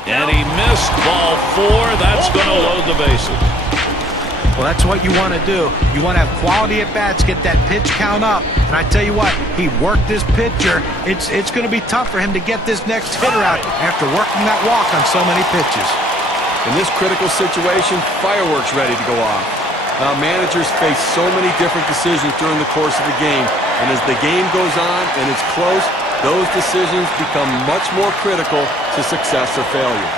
And he missed ball 4. That's going to load the bases. Well, that's what you want to do. You want to have quality at bats, get that pitch count up. And I tell you what, he worked this pitcher. It's going to be tough for him to get this next hitter out after working that walk on so many pitches. In this critical situation, fireworks ready to go off. Now, managers face so many different decisions during the course of the game. And as the game goes on and it's close, those decisions become much more critical to success or failure.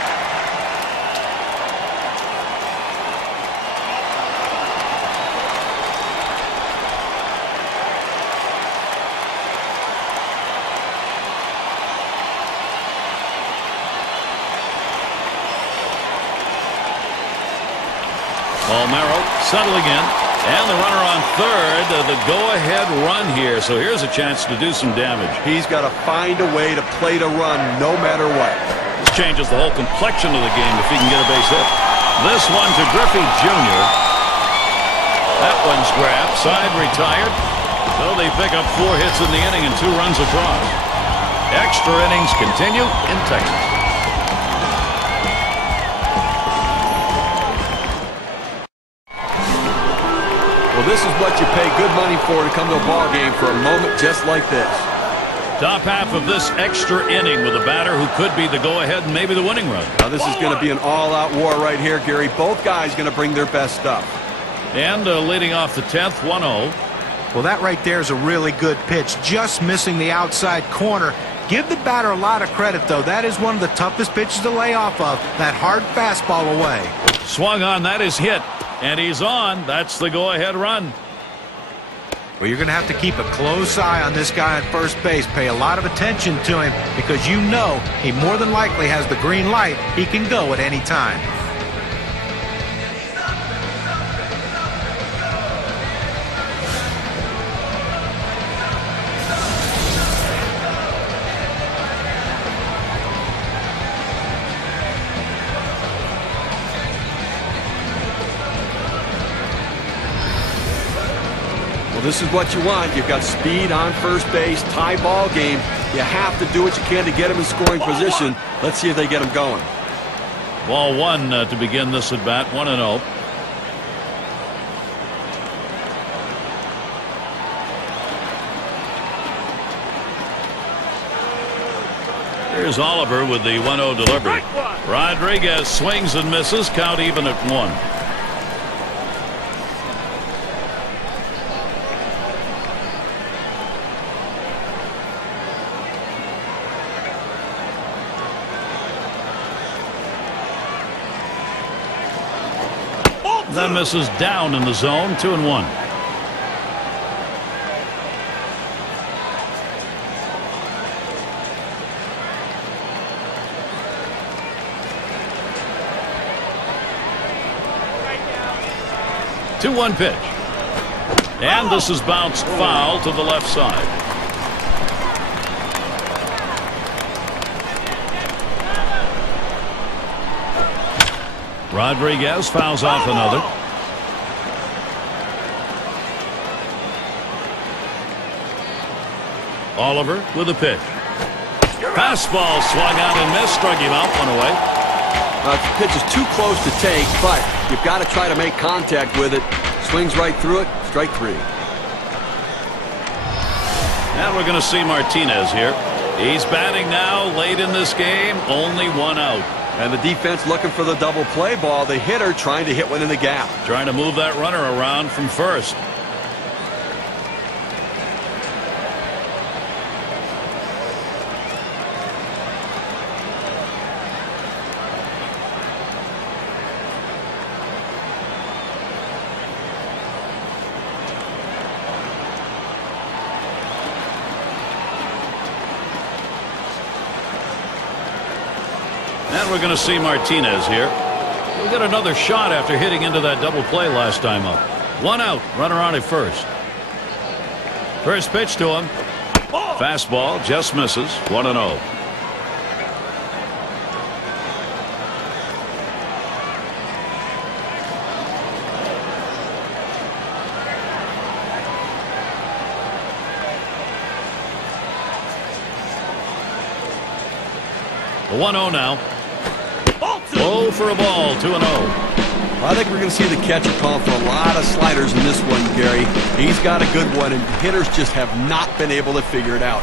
Palmeiro settling in, and the runner on third, the go-ahead run here. So here's a chance to do some damage. He's got to find a way to play the run no matter what. This changes the whole complexion of the game if he can get a base hit. This one to Griffey Jr. That one's grabbed, side retired. So they pick up 4 hits in the inning and 2 runs across. Extra innings continue in Texas. This is what you pay good money for to come to a ball game for a moment just like this. Top half of this extra inning with a batter who could be the go-ahead and maybe the winning run. Now this is going to be an all-out war right here, Gary. Both guys going to bring their best stuff. And leading off the 10th, 1-0. Well, that right there is a really good pitch, just missing the outside corner. Give the batter a lot of credit, though. That is one of the toughest pitches to lay off of, that hard fastball away. Swung on, that is hit. And he's on. That's the go-ahead run. Well, you're going to have to keep a close eye on this guy at first base. Pay a lot of attention to him because you know he more than likely has the green light. He can go at any time. This is what you want. You've got speed on first base, tie ball game. You have to do what you can to get him in scoring position. Let's see if they get him going. Ball 1 to begin this at bat, 1-0. Here's Oliver with the 1-0 delivery. Rodriguez swings and misses, count even at 1. Then misses down in the zone, 2-1. Two 2-1 pitch. And this is bounced foul to the left side. Rodriguez fouls off another. Oliver with a pitch. Fastball swung out and missed, struck him out, one away. The pitch is too close to take, but you've got to try to make contact with it. Swings right through it, strike 3. And we're going to see Martinez here. He's batting now late in this game, only 1 out. And the defense looking for the double play ball. The hitter trying to hit one in the gap. Trying to move that runner around from first. we're going to see Martinez here. He'll get another shot after hitting into that double play last time up. 1 out, runner on at first. First pitch to him. Fastball just misses. 1-0. The 1-0 now. 0 for a ball. 2-0. I think we're going to see the catcher call for a lot of sliders in this one, Gary. He's got a good one, and hitters just have not been able to figure it out.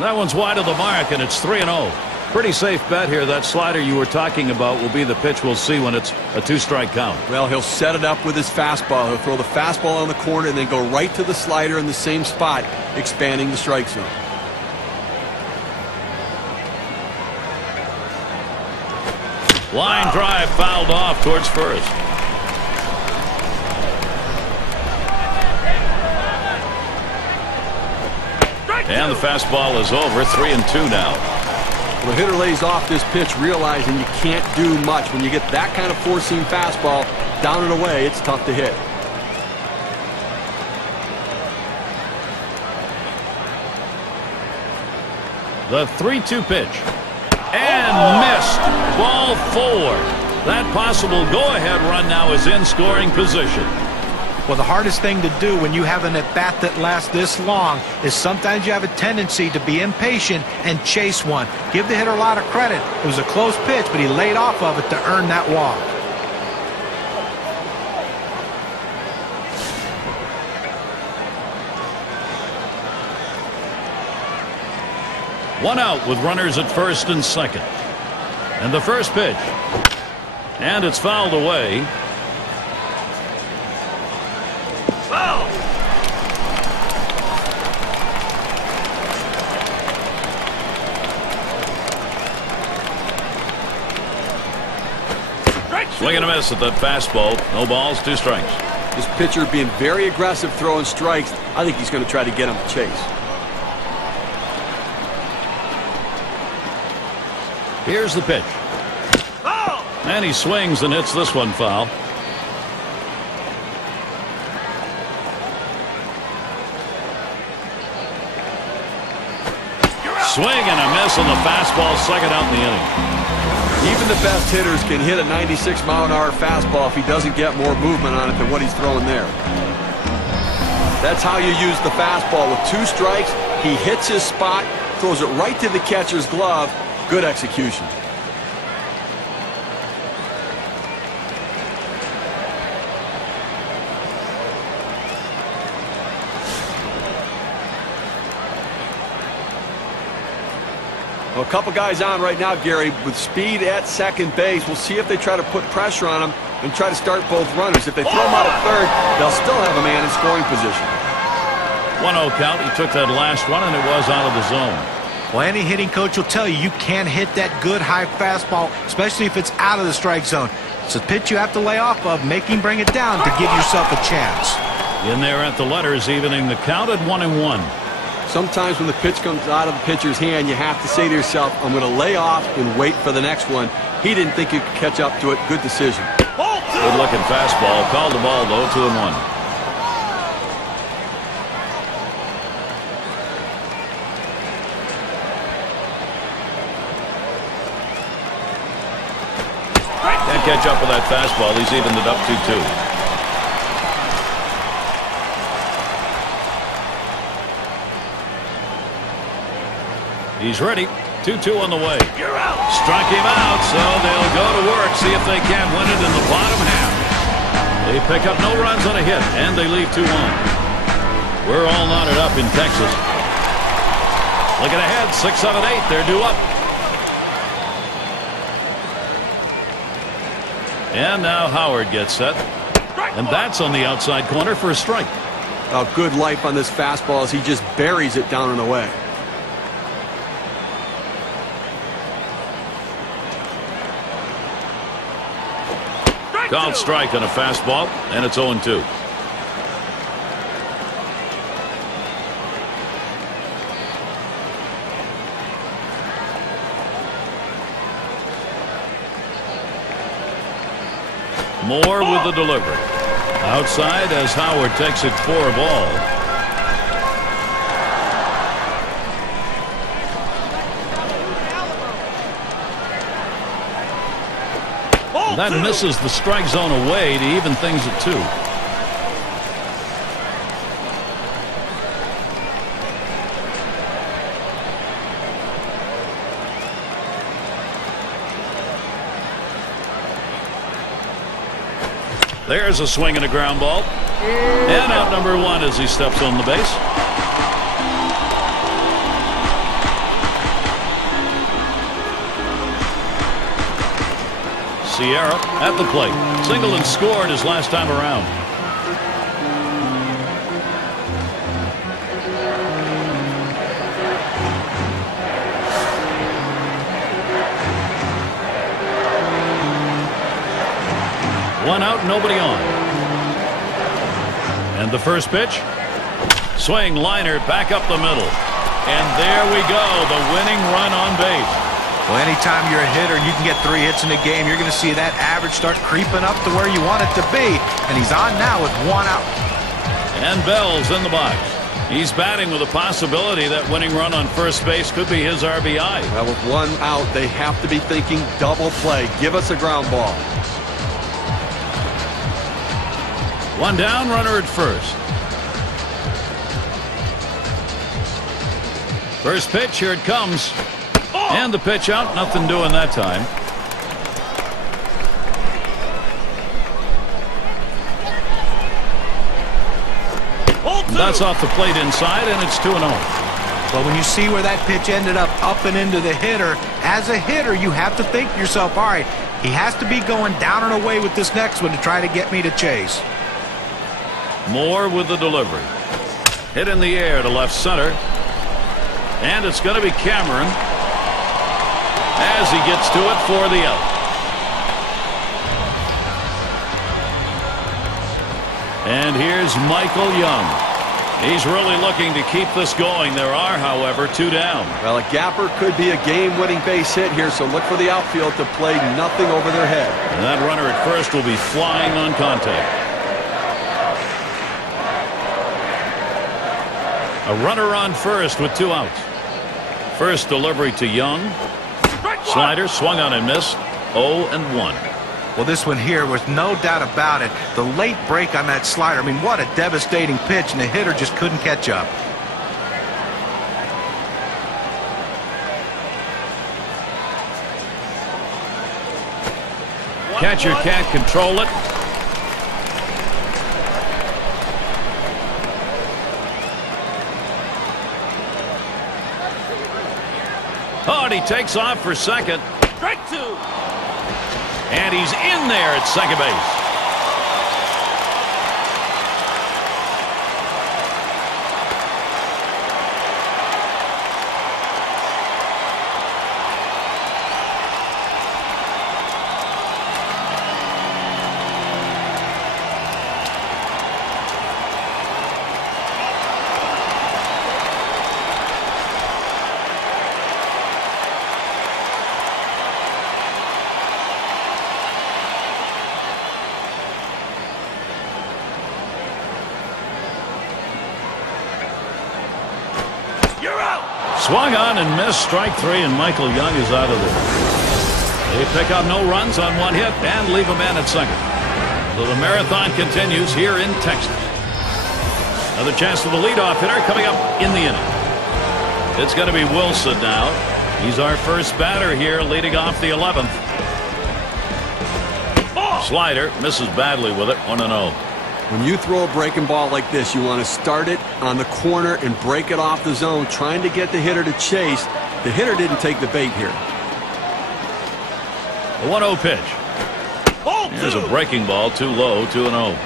That one's wide of the mark, and it's 3-0. Pretty safe bet here. That slider you were talking about will be the pitch we'll see when it's a 2-strike count. Well, he'll set it up with his fastball. He'll throw the fastball on the corner and then go right to the slider in the same spot, expanding the strike zone. Line drive fouled off towards first. And the fastball is over. 3-2 now. The hitter lays off this pitch, realizing you can't do much. When you get that kind of four-seam fastball down and away, it's tough to hit. The 3-2 pitch. And missed. Ball 4. That possible go-ahead run now is in scoring position. Well, the hardest thing to do when you have an at-bat that lasts this long is sometimes you have a tendency to be impatient and chase one. Give the hitter a lot of credit. It was a close pitch, but he laid off of it to earn that walk. One out with runners at first and second. And the first pitch. And it's fouled away. Foul! Swing and a miss at that fastball. No balls, 2 strikes. This pitcher being very aggressive throwing strikes. I think he's going to try to get him to chase. Here's the pitch. Foul! And he swings and hits this one foul. Swing and a miss on the fastball, second out in the inning. Even the best hitters can hit a 96-mile-an-hour fastball if he doesn't get more movement on it than what he's throwing there. That's how you use the fastball. With 2 strikes, he hits his spot, throws it right to the catcher's glove. Good execution. Well, a couple guys on right now, Gary, with speed at second base. We'll see if they try to put pressure on him and try to start both runners. If they throw him out at third, they'll still have a man in scoring position. 1-0 count. He took that last one, and it was out of the zone. Well, any hitting coach will tell you you can't hit that good high fastball, especially if it's out of the strike zone. It's a pitch you have to lay off of, make him bring it down to give yourself a chance. In there at the letters, evening the count at 1-1. Sometimes when the pitch comes out of the pitcher's hand, you have to say to yourself, I'm going to lay off and wait for the next one. He didn't think he could catch up to it. Good decision. Good looking fastball. Called the ball, though, 2-1. Can't catch up with that fastball. He's evened it up 2-2. He's ready. 2-2 on the way. You're out. Struck him out, so they'll go to work, see if they can't win it in the bottom half. They pick up no runs on a hit, and they leave 2-1. We're all knotted up in Texas. Looking ahead, 6, 7, 8. They're due up. And now Howard gets set. And that's on the outside corner for a strike. Oh, good life on this fastball as he just buries it down and away. Called strike on a fastball, and it's 0-2. Moore with the delivery. Outside as Howard takes it for a ball. That misses the strike zone away to even things at 2. There's a swing and a ground ball. And out number 1 as he steps on the base. Sierra at the plate. Singled and scored his last time around. One out, nobody on. And the first pitch. Swing, liner, back up the middle. And there we go, the winning run on base. Well, anytime you're a hitter and you can get 3 hits in a game, you're going to see that average start creeping up to where you want it to be. And he's on now with 1 out. And Bell's in the box. He's batting with a possibility that winning run on first base could be his RBI. Well, with 1 out, they have to be thinking double play. Give us a ground ball. 1 down, runner at first. First pitch, here it comes. And the pitch out, nothing doing that time. That's off the plate inside, and it's 2-0. But when you see where that pitch ended up and into the hitter, as a hitter, you have to think to yourself, all right, he has to be going down and away with this next one to try to get me to chase. Moore with the delivery. Hit in the air to left center. And it's going to be Cameron as he gets to it for the out. And here's Michael Young. He's really looking to keep this going. There are, however, 2 down. Well, a gapper could be a game-winning base hit here, so look for the outfield to play nothing over their head. And that runner at first will be flying on contact. A runner on first with 2 outs. First delivery to Young. Slider swung on and missed. 0-1. Well, this one here was no doubt about it. The late break on that slider. I mean, what a devastating pitch, and the hitter just couldn't catch up. Catcher can't control it. Oh, and he takes off for second. Strike 2. And he's in there at second base. Swung on and missed. Strike 3, and Michael Young is out of there. They pick up no runs on 1 hit and leave a man at second. So the marathon continues here in Texas. Another chance for the leadoff hitter coming up in the inning. It's going to be Wilson now. He's our first batter here, leading off the 11th. Slider misses badly with it. 1-0. When you throw a breaking ball like this, you want to start it on the corner and break it off the zone, trying to get the hitter to chase. The hitter didn't take the bait here. The 1-0 pitch. Here's a breaking ball, too low, 2-0.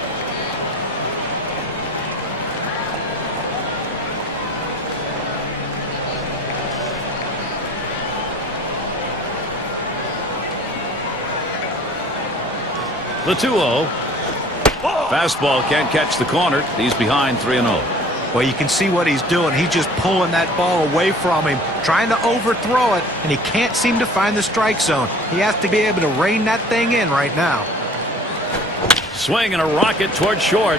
The 2-0. Fastball can't catch the corner. He's behind 3-0. Well, you can see what he's doing. He's just pulling that ball away from him, trying to overthrow it, and he can't seem to find the strike zone. He has to be able to rein that thing in right now. Swing and a rocket toward short.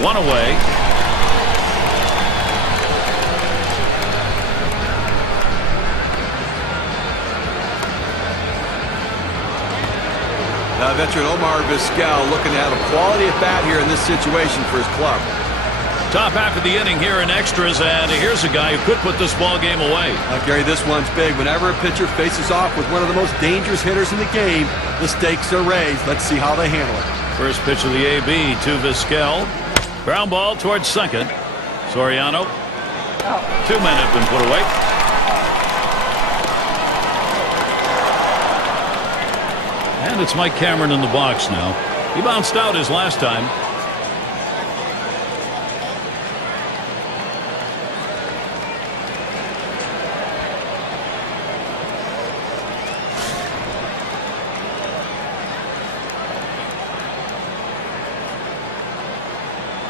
One away. Veteran Omar Vizquel looking to have a quality at bat here in this situation for his club. Top half of the inning here in extras, and here's a guy who could put this ball game away. Gary, this one's big. Whenever a pitcher faces off with one of the most dangerous hitters in the game, the stakes are raised. Let's see how they handle it. First pitch of the AB to Vizquel. Ground ball towards second. Soriano. 2 men have been put away. And it's Mike Cameron in the box now. He bounced out his last time.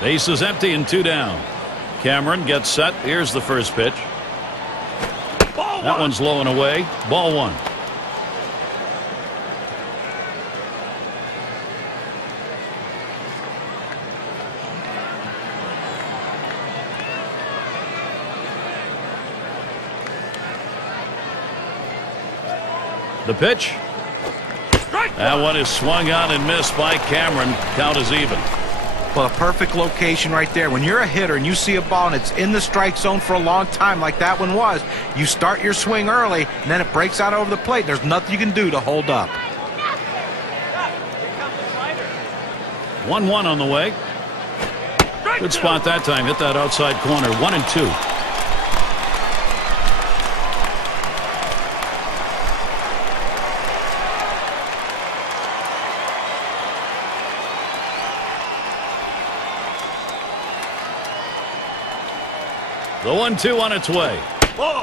Base is empty and 2 down. Cameron gets set. Here's the first pitch. That one's low and away. Ball 1. The pitch. That one is swung on and missed by Cameron. Count is even. Well, a perfect location right there. When you're a hitter and you see a ball and it's in the strike zone for a long time like that one was, you start your swing early and then it breaks out over the plate. There's nothing you can do to hold up. 1-1 on the way. Good spot that time. Hit that outside corner. 1-2. The 1-2 on its way.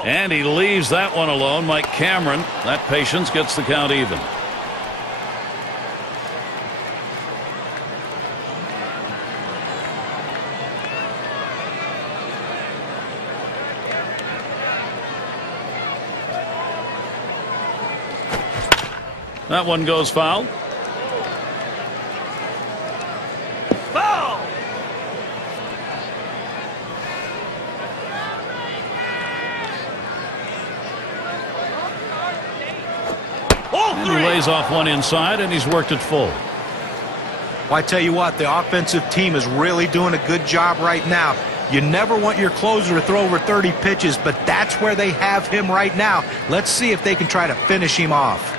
And he leaves that one alone. Mike Cameron, that patience gets the count even. That one goes foul. And he lays off one inside, and he's worked it full. Well, I tell you what, the offensive team is really doing a good job right now. You never want your closer to throw over 30 pitches, but that's where they have him right now. Let's see if they can try to finish him off.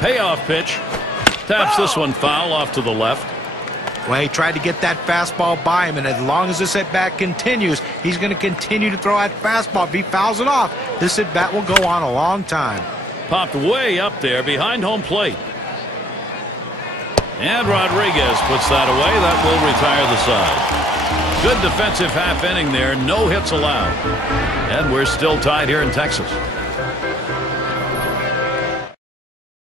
Payoff pitch. Taps this one foul off to the left. Well, he tried to get that fastball by him, and as long as this at-bat continues, he's going to continue to throw that fastball. If he fouls it off, this at-bat will go on a long time. Popped way up there behind home plate. And Rodriguez puts that away. That will retire the side. Good defensive half inning there. No hits allowed. And we're still tied here in Texas.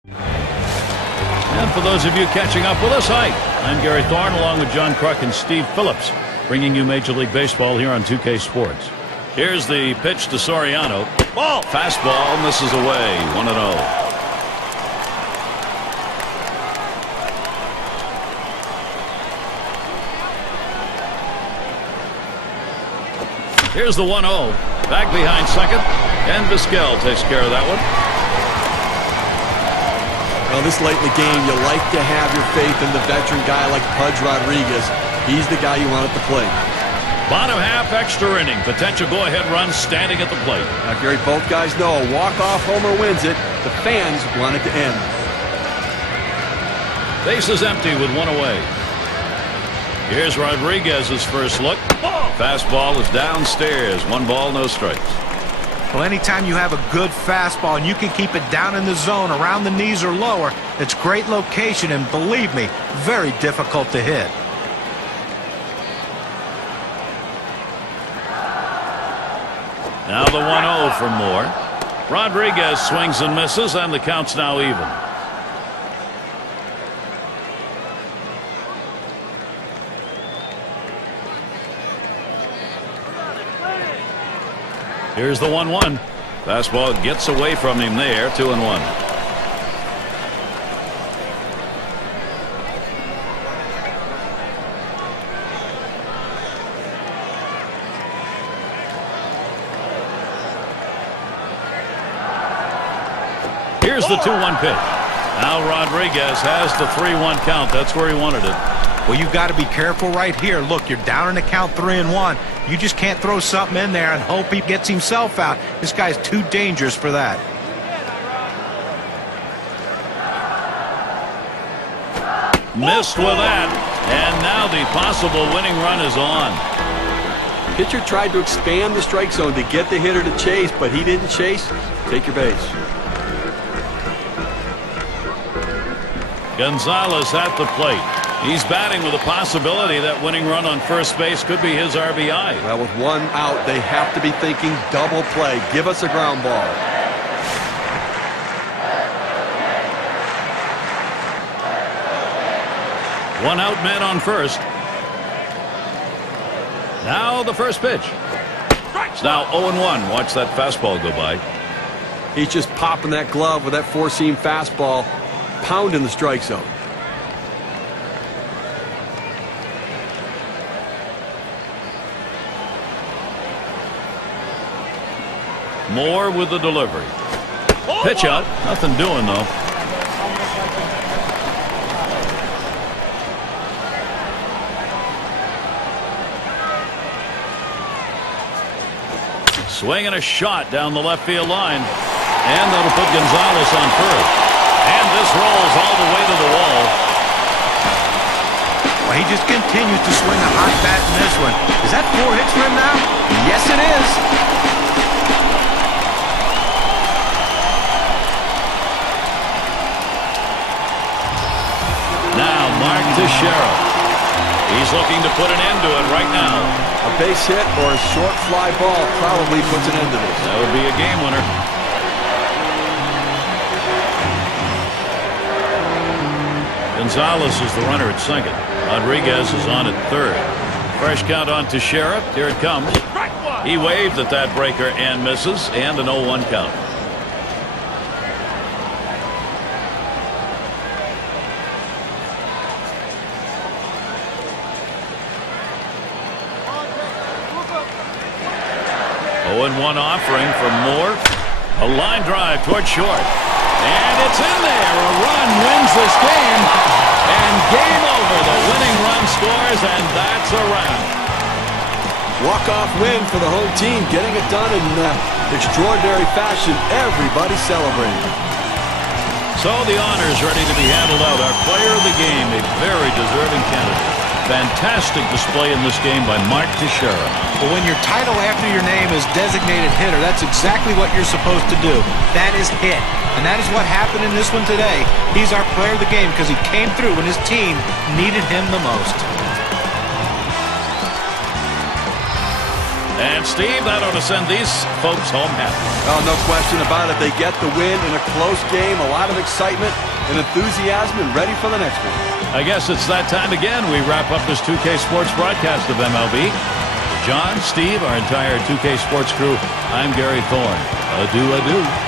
And for those of you catching up with us, hi. I'm Gary Thorne along with John Kruk and Steve Phillips, bringing you Major League Baseball here on 2K Sports. Here's the pitch to Soriano. Ball. Fastball misses away. 1-0. Here's the 1-0. Back behind second. And Vizquel takes care of that one. Well, this late in the game, you like to have your faith in the veteran guy like Pudge Rodriguez. He's the guy you want at the plate. Bottom half extra inning. Potential go-ahead run standing at the plate. Now, Gary, both guys know a walk-off homer wins it. The fans want it to end. Base is empty with one away. Here's Rodriguez's first look. Fastball is downstairs. 1 ball, no strikes. Well, anytime you have a good fastball and you can keep it down in the zone around the knees or lower, it's great location and, believe me, very difficult to hit. Now the 1-0 for Moore. Rodriguez swings and misses, and the count's now even. Here's the 1-1. Fastball gets away from him there. 2-1. Here's the 2-1 pitch. Now Rodriguez has the 3-1 count. That's where he wanted it. Well, you've got to be careful right here. Look, you're down in the count 3-1. You just can't throw something in there and hope he gets himself out. This guy's too dangerous for that. Missed with that, and now the possible winning run is on. Pitcher tried to expand the strike zone to get the hitter to chase, but he didn't chase. Take your base. Gonzalez at the plate. He's batting with a possibility that winning run on first base could be his RBI. Well, with one out, they have to be thinking double play. Give us a ground ball. One out, man on first. Now the first pitch. It's now 0-1. Watch that fastball go by. He's just popping that glove with that four-seam fastball, pounding the strike zone. Moore with the delivery. Pitch out. Nothing doing, though. Swinging a shot down the left field line. And that'll put Gonzalez on first. And this rolls all the way to the wall. Well, he just continues to swing a hot bat in this one. Is that 4 hits for him now? Yes, it is. Now Mark Teixeira. He's looking to put an end to it right now. A base hit or a short fly ball probably puts an end to this. That would be a game winner. Gonzalez is the runner at second. Rodriguez is on at third. Fresh count on Teixeira. Here it comes. He waved at that breaker and misses, and an 0-1 count. One offering from Moore. A line drive toward short. And it's in there. A run wins this game. And game over. The winning run scores, and that's a wrap. Walk-off win for the home team. Getting it done in extraordinary fashion. Everybody celebrating. So the honors ready to be handled out. Our player of the game, a very deserving candidate. Fantastic display in this game by Mark Teixeira. Well, when your title after your name is designated hitter, that's exactly what you're supposed to do. That is hit. And that is what happened in this one today. He's our player of the game because he came through when his team needed him the most. And Steve, that ought to send these folks home happy. Oh, no question about it. They get the win in a close game. A lot of excitement and enthusiasm and ready for the next one. I guess it's that time again. We wrap up this 2K Sports broadcast of MLB. John, Steve, our entire 2K Sports crew, I'm Gary Thorne. Adieu, adieu.